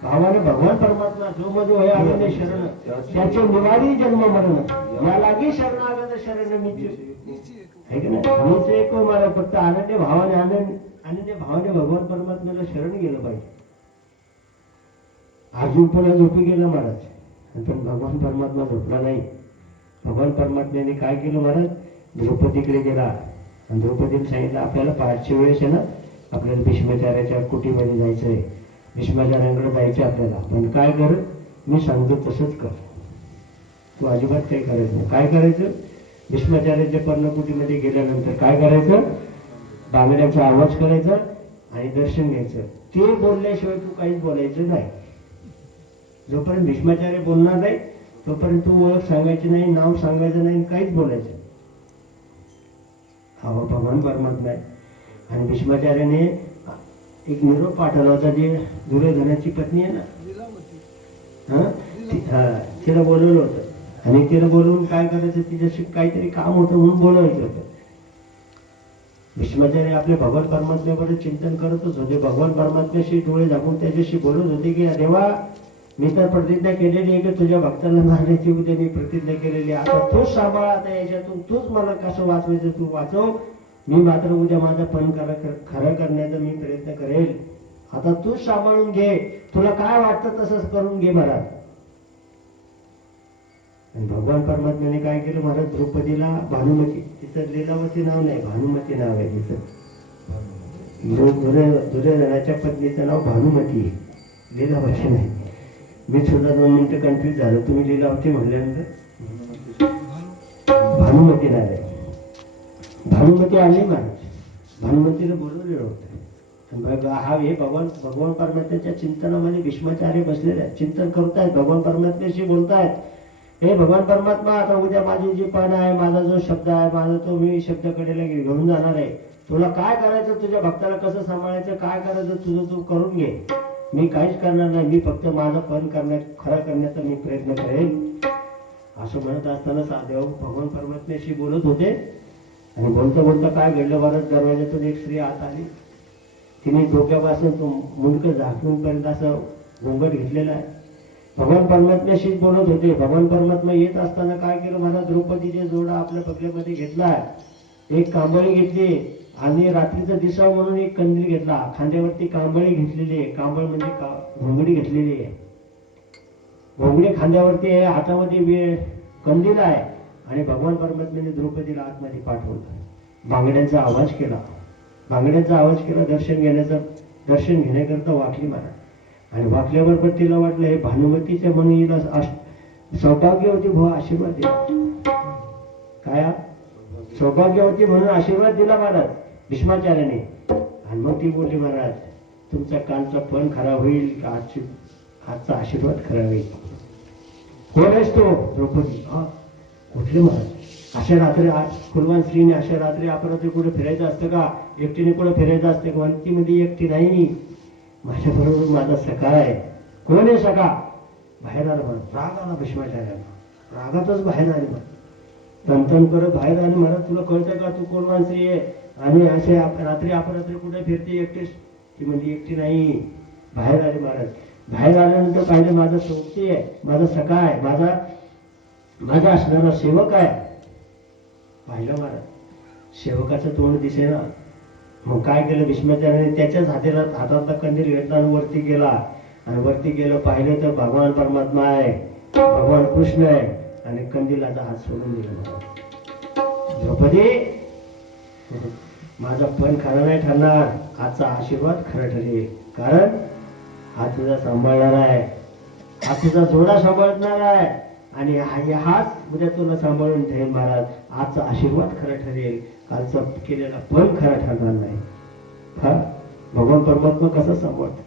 भावाने भगवान परमात्मा जो मधो आहे अनन्य शरण, त्याचे निवारी जन्म मरण, या लागी शरणागत शरण मीच आहे की नाही. मीच एक मला फक्त अनन्य भावाने, अनन्य भावाने भगवान परमात्म्याला शरण गेलं पाहिजे. अर्जुन पुन्हा झोपी गेला महाराज. पण भगवान परमात्मा झोपला नाही. भगवान परमात्म्याने काय केलं महाराज, द्रौपदीकडे गेला आणि द्रौपदीने सांगितलं आपल्याला पाठच्या वेळेस आहे ना, आपल्याला भीष्माचार्याच्या कुटीमध्ये जायचंय, भीष्माचार्यांकडे जायचं आपल्याला. पण काय कर, मी सांगतो तसंच कर, तू अजिबात काही करायचं नाही. काय करायचं, भीष्माचार्याच्या पर्णकुटीमध्ये गेल्यानंतर काय करायचं, बांगड्याचा आवाज करायचा आणि दर्शन घ्यायचं. ते बोलल्याशिवाय तू काहीच बोलायचं नाही. जोपर्यंत भीष्माचार्य बोलणार नाही तोपर्यंत तू ओळख सांगायची नाही, नाव सांगायचं नाही, काहीच बोलायचं. हा भगवान परमात्मा आहे. आणि भीष्माचार्याने एक निरोप पाठवला होता, जे दुर्योधनाची पत्नी आहे ना, तिला बोलवलं होतं. आणि तिला बोलवून काय करायचं, तिच्याशी काहीतरी काम होतं म्हणून बोलवायचं होतं. भीष्माचार्य आपले भगवान परमात्म्याबद्दल चिंतन करतच होते. भगवान परमात्म्याशी डोळे झाकून त्याच्याशी बोलत होते की देवा, मी तर प्रतिज्ञा केलेली आहे की तुझ्या भक्तांना मारण्याची उद्या मी प्रतिज्ञा केलेली आहे. आता तूच सांभाळ, आता याच्यातून तूच मला कसं वाचवायचं तू वाचव. मी मात्र उद्या माझा पण खरं करण्याचा मी प्रयत्न करेल. आता तूच सांभाळून घे, तुला काय वाटतं तसंच करून घे महाराज. आणि भगवान परमात्म्याने काय केलं महाराज, द्रौपदीला भानुमती, तिचं लीलावती नाव नाही, भानुमती नाव आहे तिचं. दुर्योधनाच्या पत्नीचं नाव भानुमती आहे, लीलावती नाही. मी सुद्धा 2 मिनिटं कन्फ्युज झालो. तुम्ही लीलावती म्हणल्यानंतर भानुमती नाव आहे. भानुमती आली महाराज. भानुमतीला बोलवलेलं होतं. हा हे भगवान परमात्म्याच्या चिंतनामध्ये भीष्माचार्य बसलेले आहेत, चिंतन करतायत, भगवान परमात्म्याशी बोलतायत. हे भगवान परमात्मा, आता उद्या माझी जी पण आहे, माझा जो शब्द आहे, माझा तो मी शब्दकडेला घेऊन जाणार आहे. तुला काय करायचं, तुझ्या भक्ताला कसं सांभाळायचं, काय करायचं तुझं तू करून घे. मी काहीच करणार नाही, मी फक्त माझं पण खरं करण्याचा मी प्रयत्न करेन. असं म्हणत असताना साधेव भगवान परमात्म्याशी बोलत होते. आणि बोलता बोलता काय घडलं बरं, दरवाजातून एक स्त्री आत आली. तिने डोक्यापासून तो मुंडकं झाकून पर्यंत असं घोंगट घेतलेला आहे. भगवान परमात्म्याशी बोलत होते. भगवान परमात्मा येत असताना काय केलं मला, द्रौपदीचे जोडा आपल्या पगल्यामध्ये घेतला, एक कांबळी घेतली आणि रात्रीचा दिसाव म्हणून एक कंदील घेतला. खांद्यावरती कांबळी घेतलेली आहे, कांबळ म्हणजे घोंगडी घेतलेली आहे, घोंगडी खांद्यावरती आहे, हातामध्ये कंदील आहे. आणि भगवान परमात्म्याने द्रौपदीला आतमध्ये पाठवलं. बांगड्यांचा आवाज केला, बांगड्यांचा आवाज केला, दर्शन घेण्याचा दर्शन घेण्याकरता वाकली महाराज. आणि वाकल्याबरोबर तिला वाटलं हे भानुमतीच्या म्हणून हिला सौभाग्यवती भाऊ आशीर्वाद दिला. काय सौभाग्यवती म्हणून आशीर्वाद दिला महाराज भीष्माचार्याने. आणि मग ती बोलली महाराज तुमचा कालचा पण खरा होईल का आजचा आशीर्वाद खरा होईल. कोण आहेस तो? द्रौपदी. कुठले महाराज? अशा रात्री कुलवान स्त्रीने अशा रात्री अपरात्री कुठे फिरायचं असतं का? एकटीने कुठे फिरायचं असतं का? ती मध्ये एकटी नाही, माझ्याबरोबर माझा सखा आहे. कोण आहे सखा? बाहेर आला म्हणा. राग आला भीष्माचार्याला. रागातच बाहेर आले म्हणा. तंतन करत बाहेर आले म्हणा. तुला कळतं का तू कुलवान स्त्री आहे आणि असे रात्री अपरात्री कुठे फिरते एकटीच? ती म्हणजे एकटी नाही. बाहेर आले महाराज. बाहेर आल्यानंतर पाहिलं माझा सोबती आहे, माझा सखा आहे, माझा असणारा सेवक आहे. पाहिलं महाराज सेवकाचं तोंड दिसेना. मग काय केलं भीष्माचार्याने? त्याच्याच हातातला कंदील घेतला आणि वरती गेला. आणि वरती गेलं पाहिलं तर भगवान परमात्मा आहे, भगवान कृष्ण आहे. आणि कंदिलाचा हात सोडून दिला. द्रौपदी माझा पण खरा नाही ठरणार, आजचा आशीर्वाद खरा ठरेल. कारण हा तुझा सांभाळणार आहे, हा तुझा जोडा सांभाळणार आहे. आणि हाच उद्या तुला सांभाळून ठेवेल महाराज. आजचा आशीर्वाद खरा ठरेल, कालचा केलेला पण खरा ठरणार नाही. भगवान परमात्मा कसा सांभाळतो?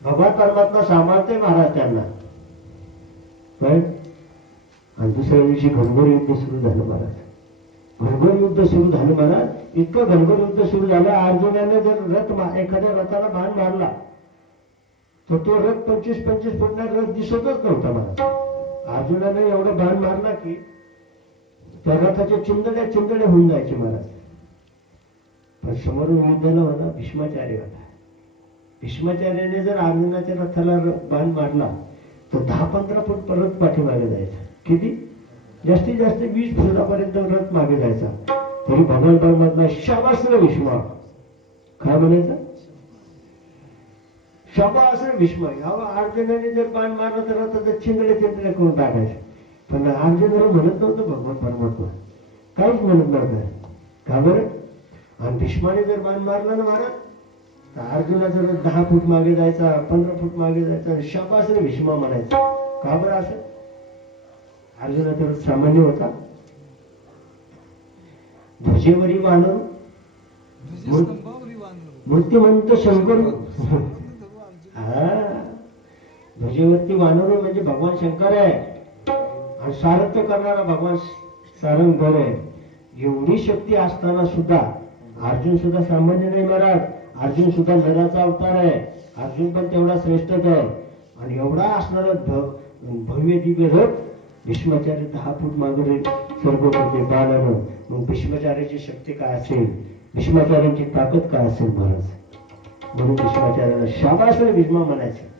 भगवान परमात्मा सांभाळते महाराज त्यांना. आणि दुसऱ्या दिवशी घनघोर युद्ध सुरू झालं महाराज. घनघोर युद्ध सुरू झालं महाराज. इतकं घनघोर युद्ध सुरू झालं. अर्जुनाने जर एखाद्या रथाला बाण मारला तर तो रथ 25-25 फुटणार रथ दिसतच नव्हता महाराज. अर्जुनाने एवढं बाण मारला की त्या रथाच्या चिंदड्या होऊन जायचे महाराज. पण समोरून युद्धाला होता भीष्माचार्य होता. भीष्माचार्याने जर अर्जुनाच्या रथाला बाण मारला तर 10-15 फूट परत पाठीमागे जायचा. किती? जास्तीत जास्त 20 फुटापर्यंत रथ मागे जायचा. तरी भगवान परमात्मा शाबास रे भीष्मा. काय म्हणायचं? शाबास रे भीष्मा. अर्जुनाने जर बाण मारला तर रथाचं चिंदडे करून टाकायचं. पण अर्जुनाला म्हणत नव्हतं भगवान परमात्मा, काहीच म्हणत नव्हतं. का बरं? आणि भीष्माने जर बाण मारला ना महाराज तर अर्जुनाचा रथ 10 फूट मागे जायचा, 15 फूट मागे जायचा. शाबास रे भीष्मा म्हणायचं. का बरं असं? अर्जुनाचा रथ सामान्य होता. ध्वजेवरी वानर मूर्तिमंत शंकर. ध्वजेवरती वानर म्हणजे भगवान शंकर आहे. आणि सारथ्य करणारा भगवान सारंगधर आहे. एवढी शक्ती असताना सुद्धा अर्जुन सुद्धा सामान्य नाही महाराज. अर्जुन सुद्धा नराचा अवतार आहे. अर्जुन पण तेवढा श्रेष्ठच आहे. आणि एवढा असणारा भव्य दिव्य रथ भीष्माचार्य 10 फूट मागे स्वर्ग होते बाणानं. मग भीष्माचार्याची शक्ती काय असेल, भीष्माचार्यांची ताकद काय असेल महाराज. म्हणून भीष्माचार्याला शाबास रे भीष्मा म्हणायचं.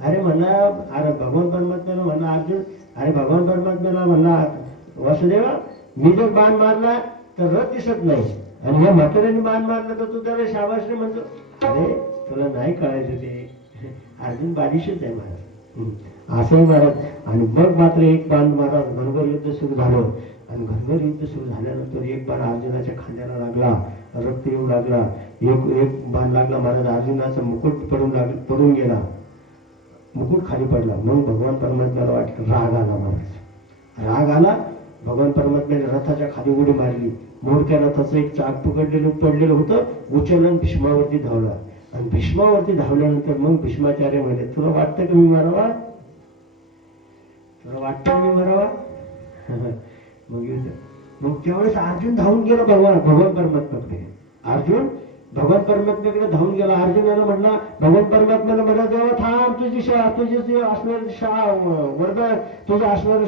अरे भगवान परमात्म्याला म्हणला अर्जुन, अरे भगवान परमात्म्याला म्हणला वासुदेवा मी जर बाण मारला तर रथ दिसत नाही आणि या म्हाताऱ्याने बाण मारला तर तू त्याला शाबास रे म्हणतो. अरे तुला नाही कळायचं ते अर्जुन बालिशच आहे महाराज. असंही महाराज. आणि मग मात्र एक बाण महाराज घनघोर युद्ध सुरू झालं. आणि घनघोर युद्ध सुरू झाल्यानंतर एक बाण अर्जुनाच्या खांद्याला लागला, रक्त येऊ लागला. एक बाण लागला महाराज अर्जुनाचा मुकुट पडून गेला, मुकुट खाली पडला. मग भगवान परमात्म्याला वाटलं, राग आला महाराज. राग आला. भगवान परमात्म्याने रथाच्या खाली उडी मारली. मोडक्या रथाचं एक चाक पडलेलं होतं, उचलून भीष्मावरती धावला. आणि भीष्मावरती धावल्यानंतर मग भीष्माचार्य म्हणे तुला वाटतं की मी मारावा, तुला वाटतं मी मारावा. मग त्यावेळेस अर्जुन धावून गेला भगवान परमात्म्याकडे. अर्जुन भगवान परमात्म्याकडे धावून गेला. अर्जुनाला म्हणला, भगवान परमात्म्याला म्हणला देवा थांब, तुझी असणार वरदान, तुझं असणार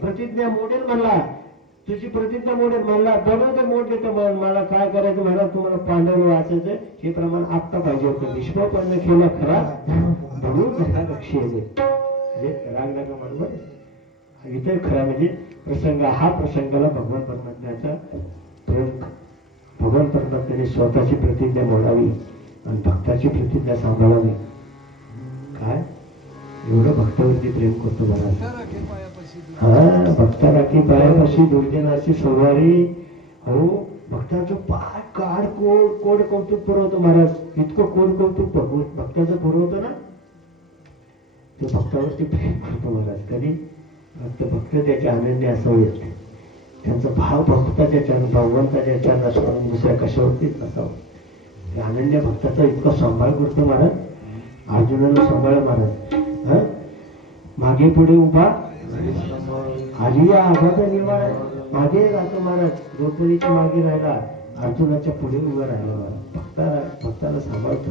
प्रतिज्ञा मोडेल म्हणला, तुझी प्रतिज्ञा मोडेल म्हणला. बरोबर मोडले तर मला काय करायचं म्हणा, तुम्हाला पांडव वाचायचं हे प्रमाण आत्ता पाहिजे होतं. भीष्म पण केला खरा म्हणून लक्ष राग नका म्हणून इतर खरा म्हणजे प्रसंग हा प्रसंगाला भगवान परमात्म्याचा प्रयोग. भगवान परमात्म्याने स्वतःची प्रतिज्ञा मोडावी आणि भक्ताची प्रतिज्ञा सांभाळावी. काय एवढं भक्तावरती प्रेम करतो महाराज. भक्ता राखी पायापाशी दुर्जनाची सवारी. हो भक्ताचं पाय काड कोड कौतुक पुरवतो महाराज, इतकं कोड कौतुक भक्ताचं पुरवतो ना, तो भक्तावरती प्रेम करतो महाराज. कधी भक्त त्याच्या आनंदी असावेत, त्यांचा भाव भक्ताच्या चरण भगवंताच्या चरण सोडून दुसऱ्या कशावरतीच नसावं. त्या अनन्य भक्ताचा इतका सांभाळ करतो महाराज. अर्जुनाला सांभाळ महाराज, मागे पुढे उभा आली या आघाता निर्माण मागे राहतो महाराज. द्रौपदीच्या मागे राहिला, अर्जुनाच्या पुढे उभा राहिला महाराज. भक्ताला सांभाळतो.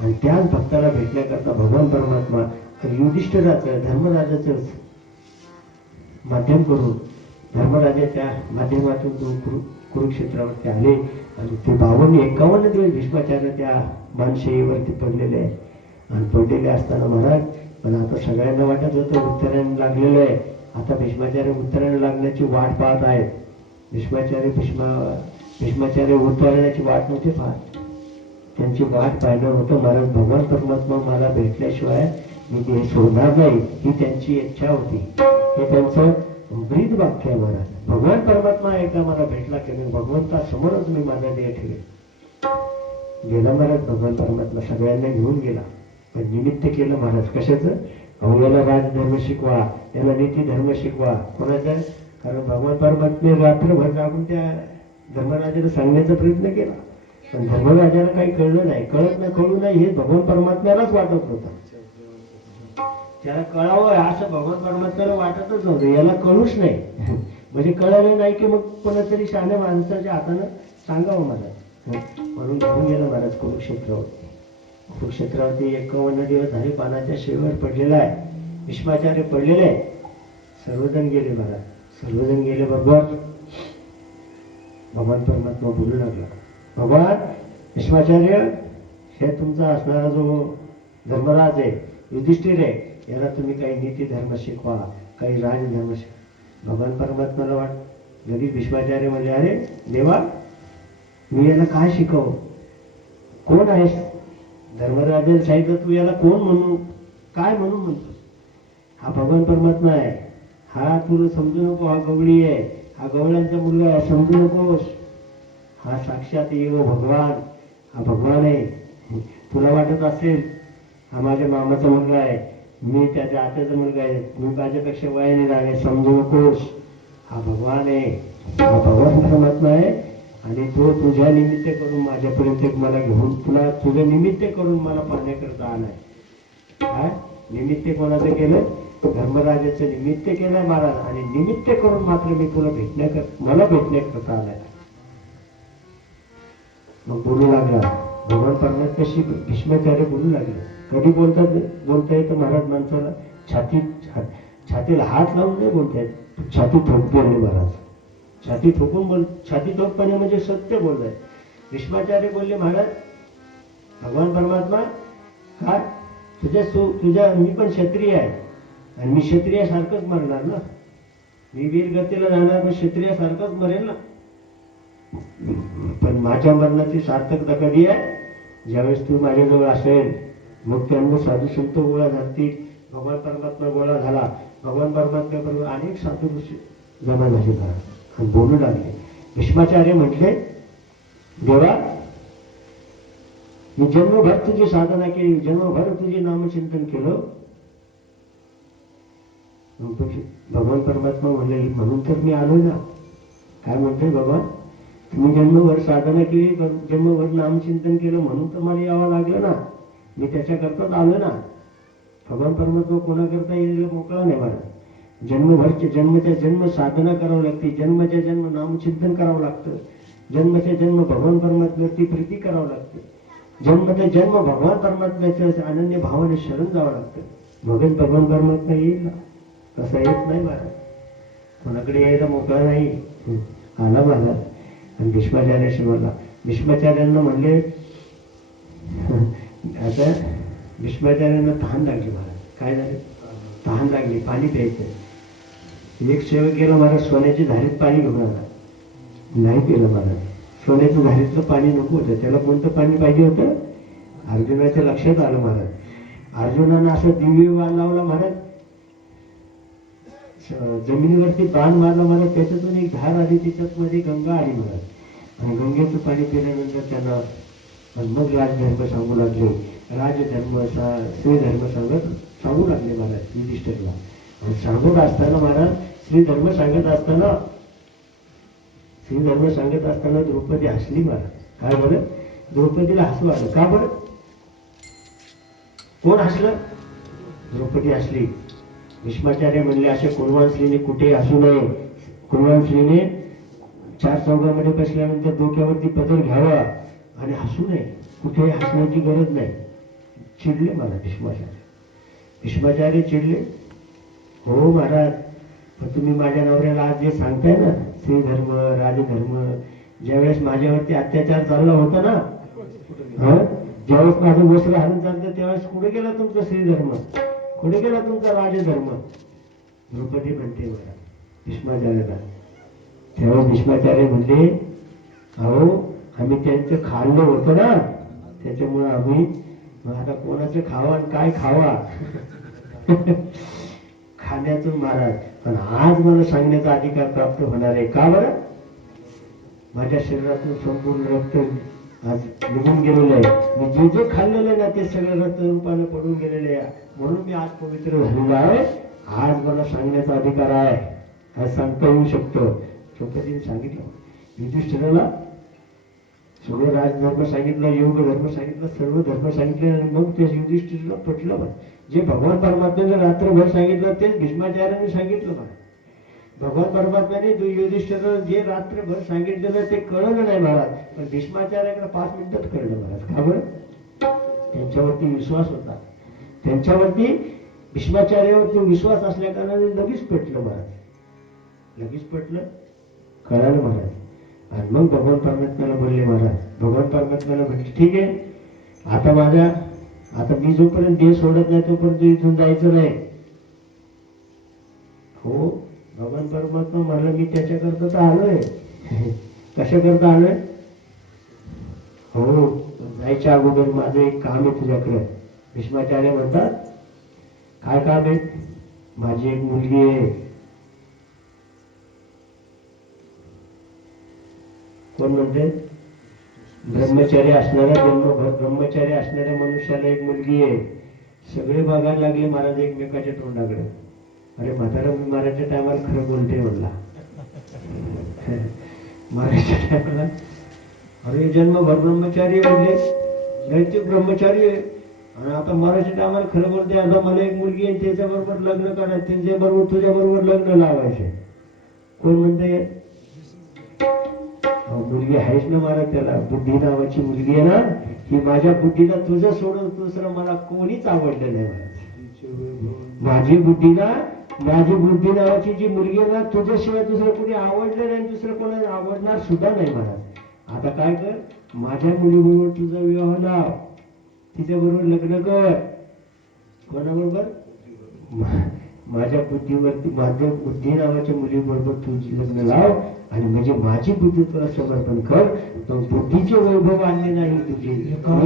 आणि त्याच भक्ताला भेटण्याकरता भगवान परमात्मा युधिष्ठिराचं धर्मराजाचं माध्यम करून धर्मराजाच्या माध्यमातून तो कुरुक्षेत्रावरती आले. आणि ते 52-51 दिवस भीष्माचार्य त्या मानशेईवरती पडलेले आहे. आणि पडलेले असताना महाराज, पण आता सगळ्यांना वाटत होतं उत्तरायण लागलेलं आहे. आता भीष्माचार्य उत्तरायण लागण्याची वाट पाहत आहेत. भीष्माचार्य उत्तरायणाची वाट नव्हते पाहत, त्यांची वाट पाहिलं होतं महाराज. भगवान परमात्मा मला भेटल्याशिवाय मी ते सोडणार नाही, ही त्यांची इच्छा होती. हे त्यांचं ब्रीद वाक्य आहे महाराज. भगवान परमात्मा एकदा मला भेटला की मी भगवंतासमोरच मी माझा देह ठेवेल. गेला महाराज भगवान परमात्मा, सगळ्यांना घेऊन गेला. पण निमित्त केलं महाराज कशाचं? अहो याला राजधर्म शिकवा, याला नीती धर्म शिकवा. कोणाचं? कारण भगवान परमात्मे रात्रभर जागून त्या धर्मराजाला सांगण्याचा प्रयत्न केला. पण धर्मराजाला काही कळलं नाही. कळू नाही हे भगवान परमात्म्यालाच वाटत होतं. त्याला कळावं असं भगवान परमात्म्याला वाटतच नव्हतं. याला कळूच नाही. म्हणजे कळलं नाही की मग कोणातरी शहाण्या माणसाच्या हातानं सांगावं महाराज. म्हणून घेऊन गेलं महाराज कुरुक्षेत्रावरती. कुरुक्षेत्रावरती 51 दिवस झाले पानाच्या शेवर पडलेला आहे. भीष्माचार्य पडलेले आहे. सर्वजण गेले महाराज. सर्वजण गेले बरोबर. भगवान परमात्मा बोलू लागला, भगवान भीष्माचार्य, हे तुमचा असणारा जो धर्मराज आहे, युधिष्ठिर आहे, याला तुम्ही काही नीती धर्म शिकवा, काही राजधर्म शिकवा. भगवान परमात्माला वाट लगेच भीष्माचार्य म्हणजे, अरे देवा, मी याला काय शिकव? कोण आहेस? धर्मराजाने सांगितलं, तू याला कोण म्हणू, काय म्हणून म्हणतो? हा भगवान परमात्मा आहे. हा तुला समजू नको, हा गवळी आहे, हा गवळ्यांचा मुलगा आहे, समजू नकोस. हा साक्षात येव भगवान, हा भगवान आहे. तुला वाटत असेल हा माझ्या मामाचा मुलगा आहे, मी त्याच्या आत्याचा मुलगा आहे, मी माझ्यापेक्षा वयाने लहान आहे, समजू नकोस. हा भगवान आहे, हा भगवान परमात्मा आहे. आणि तो तुझ्या निमित्त करून माझ्यापर्यंत मला घेऊन तुला तुझ्या निमित्त करून मला पाहण्याकरता आलाय. काय निमित्त कोणाचं केलं? धर्मराजाचं निमित्त केलं महाराज. आणि निमित्त करून मात्र मी तुला मला भेटण्याकरता आलाय. मग बोलू लागला भगवान परमात्म्याशी. भीष्माचार्य बोलू लागले. कधी बोलता येतं महाराज माणसाला? छातीला हात लावून नाही बोलता येत. छाती ठोकपणे महाराज, छाती ठोकून छाती ठोकपणे म्हणजे सत्य बोलताय. भीष्माचार्य बोलले, महाराज भगवान परमात्मा, काय तुझ्या मी पण क्षत्रिय आहे आणि मी क्षत्रियासारखंच मरणार ना. मी वीरगतीला जाणार, पण क्षत्रियासारखंच मरेल ना. पण माझ्या मरणाची सार्थकता कधी आहे? ज्यावेळेस तू माझ्याजवळ असेल. मग त्यांना साधू संत गोळा झालतील, भगवान परमात्मा गोळा झाला. भगवान परमात्म्याबरोबर अनेक साधू जमा झाले आणि बोलू लागले. भीष्माचार्य म्हटले, देवा, मी जन्मभर तुझी साधना केली, जन्मभर तुझे नामचिंतन केलं. भगवान परमात्मा म्हणले, म्हणून तर मी आलोय ना. काय म्हणतोय बाबा? तुम्ही जन्मभर साधना केली, जन्मभर नामचिंतन केलं, म्हणून तर मला यावं लागलं ना. मी त्याच्याकरताच आलो ना. भगवान परमात्मा कोणाकरता येईल मोकळा नाही मला. जन्मच्या जन्म साधना करावं लागते, जन्मच्या जन्म नामचिंतन करावं लागतं, जन्मच्या जन्म भगवान परमात्म्यावरती प्रीती करावं लागते, जन्मच्या जन्म भगवान परमात्म्याच्या अनन्य भावाने शरण जावं लागतं. मगच भगवान परमात्मा येईल ना. तसा येत नाही महाराज, कोणाकडे यायला मोकळा नाही. आला महाराज आणि भीष्माचार्याशी बोलला. भीष्माचार्यांना म्हणले, आता भीष्माचार्यांना तहान लागली महाराज. काय झालं? तहान लागली, पाणी प्यायचं. एक सेवक गेला महाराज, सोन्याची धारीत पाणी घेऊन आला. नाही पिलं महाराज. सोन्याच्या धारीतलं पाणी नको होतं, त्याला कोणतं पाणी पाहिजे होतं? अर्जुनाच्या लक्षात आलं महाराज. अर्जुनानं असं दिव्य वाण लावला महाराज, जमिनीवरती बाण मारला महाराज, त्याच्यातून एक धार आली, त्याच्यात मध्ये गंगा आली महाराज. आणि गंगेचं पाणी पिल्यानंतर त्यांना आणि मग राजधर्म सांगू लागले. राजधर्म श्रीधर्म सांगू लागले महाराज युधिष्ठिरला. आणि सांगत असताना महाराज श्रीधर्म सांगत असताना द्रौपदी हसली महाराज. काय बरं? द्रौपदीला हसू आलं. का बरं? कोण हसलं? द्रौपदी हसली. भीष्माचार्य म्हणले असे कुलवान स्त्रीने कुठे हसू नये. कुलवान स्त्रीने चार चौघामध्ये बसल्यानंतर डोक्यावरती पदर घ्यावा आणि हसू नये. कुठेही हसण्याची गरज नाही. चिडले मला भीष्माचार्य चिडले. हो महाराज, पण तुम्ही माझ्या नवऱ्याला आज जे सांगताय ना श्रीधर्म राजधर्म, ज्यावेळेस माझ्यावरती अत्याचार चालला होता ना, ज्यावेळेस माझं वस्त्र हरून चालतं त्यावेळेस कुठे गेला तुमचा श्रीधर्म, कुठे गेला तुमचा राजधर्म? द्रौपदी म्हणते मला भीष्माचार्याला. त्यावेळेस भीष्माचार्य म्हणले अहो आम्ही त्यांचं खाल्लं होतं ना, त्याच्यामुळे आम्ही आता कोणाचं खावा आणि काय खावा खाण्यातून महाराज. पण आज मला सांगण्याचा अधिकार प्राप्त होणार आहे. का बरं? माझ्या शरीरातून संपूर्ण रक्त आज निघून गेलेलं आहे. मी जे जे खाल्लेलं आहे ना ते सगळं रक्त रूपाने पडून गेलेले आहे. म्हणून मी आज पवित्र झालेलो आहे. आज मला सांगण्याचा अधिकार आहे. आज सांगता येऊ शकतो. द्रौपदीने सांगितलं युधिष्ठिराला. सगळं राजधर्म सांगितलं, योग धर्म सांगितलं, सर्व धर्म सांगितले. आणि मग ते युधिष्ठिराला पटलं. पण जे भगवान परमात्म्याने रात्रभर सांगितलं तेच भीष्माचार्याने सांगितलं. मला भगवान परमात्म्याने युधिष्ठिराला जे रात्रभर सांगितलेलं ते कळलं नाही महाराज, पण भीष्माचार्याकडे 5 मिनिटात कळलं महाराज. का बरं? त्यांच्यावरती विश्वास होता. त्यांच्यावरती भीष्माचार्यावरती विश्वास असल्या कारणाने लगेच पटलं महाराज. लगेच पटलं, कळालं महाराज. आणि मग भगवान परमात्म्याला बोलले महाराज. भगवान परमात्म्याला म्हटले ठीक आहे, आता मी जोपर्यंत देह सोडत नाही तोपर्यंत इथून जायचं नाही. हो, भगवान परमात्मा म्हणलं मी त्याच्याकरता तर आलोय. कशाकरता आलोय? हो, जायच्या अगोदर माझं एक काम आहे तुझ्याकडे. भीष्माचार्य म्हणतात काय काम आहे? माझी एक मुलगी आहे. कोण म्हणते? ब्रह्मचारी असणाऱ्या जन्मभर ब्रह्मचारी असणाऱ्या मनुष्याला एक मुलगी आहे. सगळे बघायला लागले महाराज एकमेकाच्या तोंडाकडे. अरे म्हातारा, मी मारायच्या टायमाला खरं बोलते म्हणला. मारायच्या टायमाला अरे जन्मभर ब्रह्मचारी म्हणले, नैतिक ब्रह्मचारी आहे, आणि आता मारायच्या टायमाला खरं बोलते. आता मला एक मुलगी आहे, त्याच्याबरोबर लग्न करायचं, त्यांच्याबरोबर तुझ्याबरोबर लग्न लावायचे. कोण म्हणते? मुलगी आहेच ना महाराज, त्याला बुद्धी नावाची मुलगी आहे ना, ही माझ्या बुद्धीला तुझं सोडून दुसरं मला कोणीच आवडलं नाही महाराज. माझी बुद्धी नावाची जी मुलगी आहे ना, तुझ्याशिवाय दुसरं कोणी आवडलं नाही, दुसरं कोणाला आवडणार सुद्धा नाही महाराज. आता काय कर, माझ्या मुलीबरोबर तुझा विवाह लाव, तिच्याबरोबर लग्न कर. कोणाबरोबर? माझ्या बुद्धी नावाच्या मुलीबरोबर तुझी लग्न लाव, आणि म्हणजे माझी बुद्धी तुला समर्पण कर. तो बुद्धीचे वैभव आणले नाही तुझे,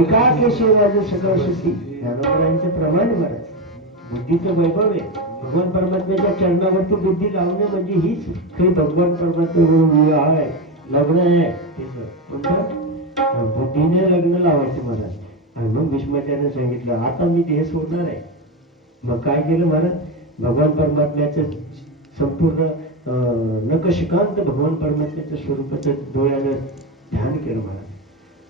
एकाकेशे माझे सगळं शक्ती. ज्ञानोबरांचे प्रमाण महाराज बुद्धीचं वैभव आहे. भगवान परमात्म्याच्या चरणावरती बुद्धी लावणे म्हणजे हीच खरी भगवान परमात्मा आहे, लग्न आहे. म्हणतात बुद्धीने लग्न लावायचं महाराज. आणि मग भीष्माचार्याने सांगितलं आता मी देह सोडणार आहे. मग काय केलं महाराज? भगवान परमात्म्याचं संपूर्ण नकशिकांत भगवान परमात्म्याच्या स्वरूपाचं डोळ्यानं ध्यान केलं महाराज.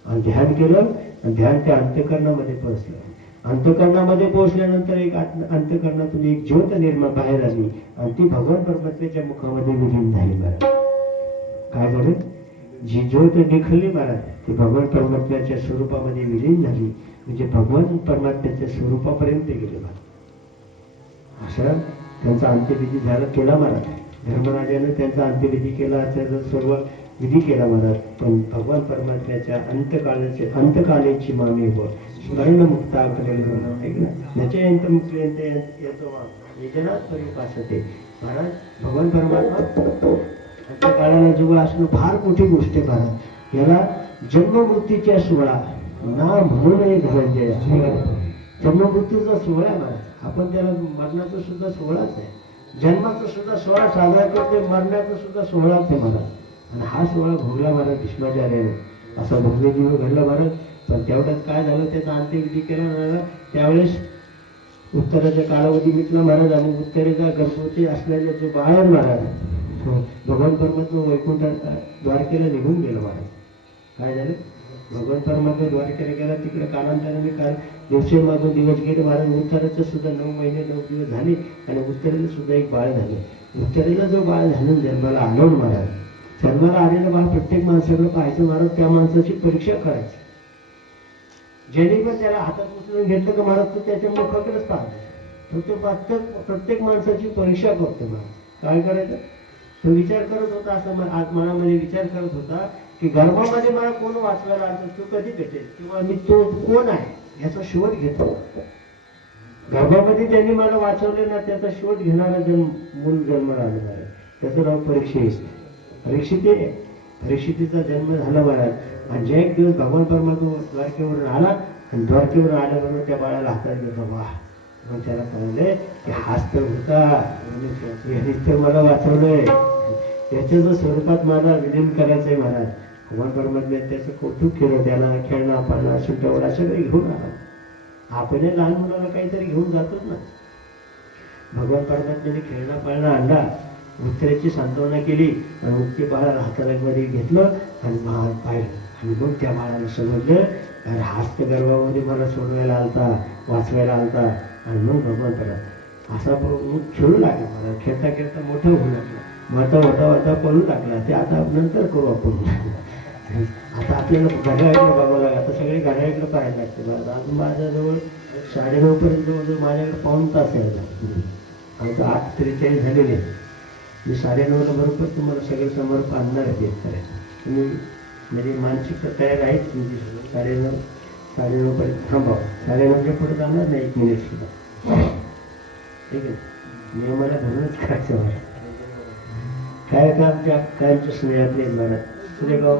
आणि ध्यान केलं, आणि ध्यान त्या अंतःकरणामध्ये पोहोचलं. अंतःकरणामध्ये पोहोचल्यानंतर एक अंतःकरणातून एक ज्योत निर्माण बाहेर आली, आणि ती भगवान परमात्म्याच्या मुखामध्ये विलीन झाली महाराज. काय झालं? जी ज्योत निखळली महाराज ती भगवान परमात्म्याच्या स्वरूपामध्ये विलीन झाली, म्हणजे भगवान परमात्म्याच्या स्वरूपापर्यंत गेले महाराज. असं त्यांचा अंत्यविधी झाला केला महाराज. धर्मराजाने त्यांचा अंत्यविधी केला, त्याचा सर्व विधी केला महाराज. पण भगवान परमात्म्याच्या अंतकालेची मामे व स्मरण मुक्ता करेल महाराज. भगवान परमात्मा अंतकाळाला जवळ असणं फार मोठी गोष्ट आहे महाराज. याला जन्ममृत्यूच्या सोहळा ना म्हणून एक धनंजय जन्ममृत्यूचा सोहळा महाराज. आपण त्याला मरणाचा सुद्धा सोहळाच आहे, जन्माचा सुद्धा सोहळा साजरा करते, मरणाचा सुद्धा सोहळाच आहे महाराज. आणि हा सोहळा भोगला महाराज भीष्माचार्याने. असा भव्य जीव घडला महाराज. पण तेवढ्यात काय झालं, त्याचा अंत्यविधी केला महाराज. त्यावेळेस उत्तराचा कालावधी मिटला महाराज आणि उत्तरेचा गर्भवती असलेला जो बाळ आहे महाराज, भगवान परमात्मा वैकुंठात द्वारकेला निघून गेलो महाराज. काय झालं, भगवान परमात्मा द्वारकेला गेला. तिकडे कालांतराने काल दिवसे मागून दिवस गेले महाराज. उत्तरेचं सुद्धा 9 महिने 9 दिवस झाले आणि उत्तरेला सुद्धा एक बाळ झालं. उत्तरेला जो बाळ झालं जन्माला आलं महाराज, जन्माला आलेलं बाळ प्रत्येक माणसाकडे पाहायचं महाराज, त्या माणसाची परीक्षा करायची. ज्याने पण त्याला हातात उचलून घेतलं का महाराज, तो त्याच्या मुखाकडेच पाहतो. तो प्रत्येक माणसाची परीक्षा करतो महाराज. काय करायचं, तो विचार करत होता, असं आज मनामध्ये विचार करत होता की गर्भामध्ये मला कोण वाचवायला आलं, तो कधी भेटेल, किंवा मी तो कोण आहे याचा शोध घेतो. गर्भामध्ये त्यांनी मला वाचवले ना, त्याचा शोध घेणारा मूल जन्माला आलं महाराज. त्याचं नाव परीक्षितीचा जन्म झाला महाराज. आणि जे एक दिवस भगवान परमात्मा द्वारकेवरून आला आणि द्वारकेवरून आल्याबरोबर त्या बाळाला हातात घेतला. वा, मग त्याला कळले की हाच तर होता, यानेच तर मला वाचवलंय, याच्या स्वरूपात मला विलीन करायचंय महाराज. भगवान परमात्मा त्याचं कौतुक केलं. त्याला खेळणा पाळणा सुटवडा सगळे घेऊन आला. आपण लहान मुलाला काहीतरी घेऊन जातोच ना. भगवान परमात्म्याने खेळणा पाळणा आणला, उत्तरेची सांत्वना केली आणि मग ते बाळाला हातामध्ये घेतलं आणि पाहिलं. आणि मग त्या बाळाला समजलं, अरे हाच तर गर्भामध्ये मला सोडवायला आलता, वाचवायला आलता. आणि मग भगवान परत असा मग खेळू लागला. मला खेळता खेळता मोठा होऊ लागला, मोठा पळू लागला. ते आता नंतर करू आपण. आता आपल्याला घड्याळाकडे बघावं लागेल. आता सगळे घड्याळाकडे पाहायला लागते मला. अजून माझ्याजवळ 9:30 पर्यंत जवळजवळ माझ्याकडे पाऊण तास यायला. आता 8:43 झालेले. मी 9:30ला बरोबर तुम्हाला सगळं समोर आणणार आहे. तुम्ही म्हणजे मानसिकता तयार आहेच तुमची. 9:30 पर्यंत थांबा. 9:30च्या पुढे जाणार नाही 1 मिनिट सुद्धा. ठीक आहे, नियमाला धरूनच करायचं मला. काय का आमच्या कायमच्या स्नेहातले मला तुझे गाव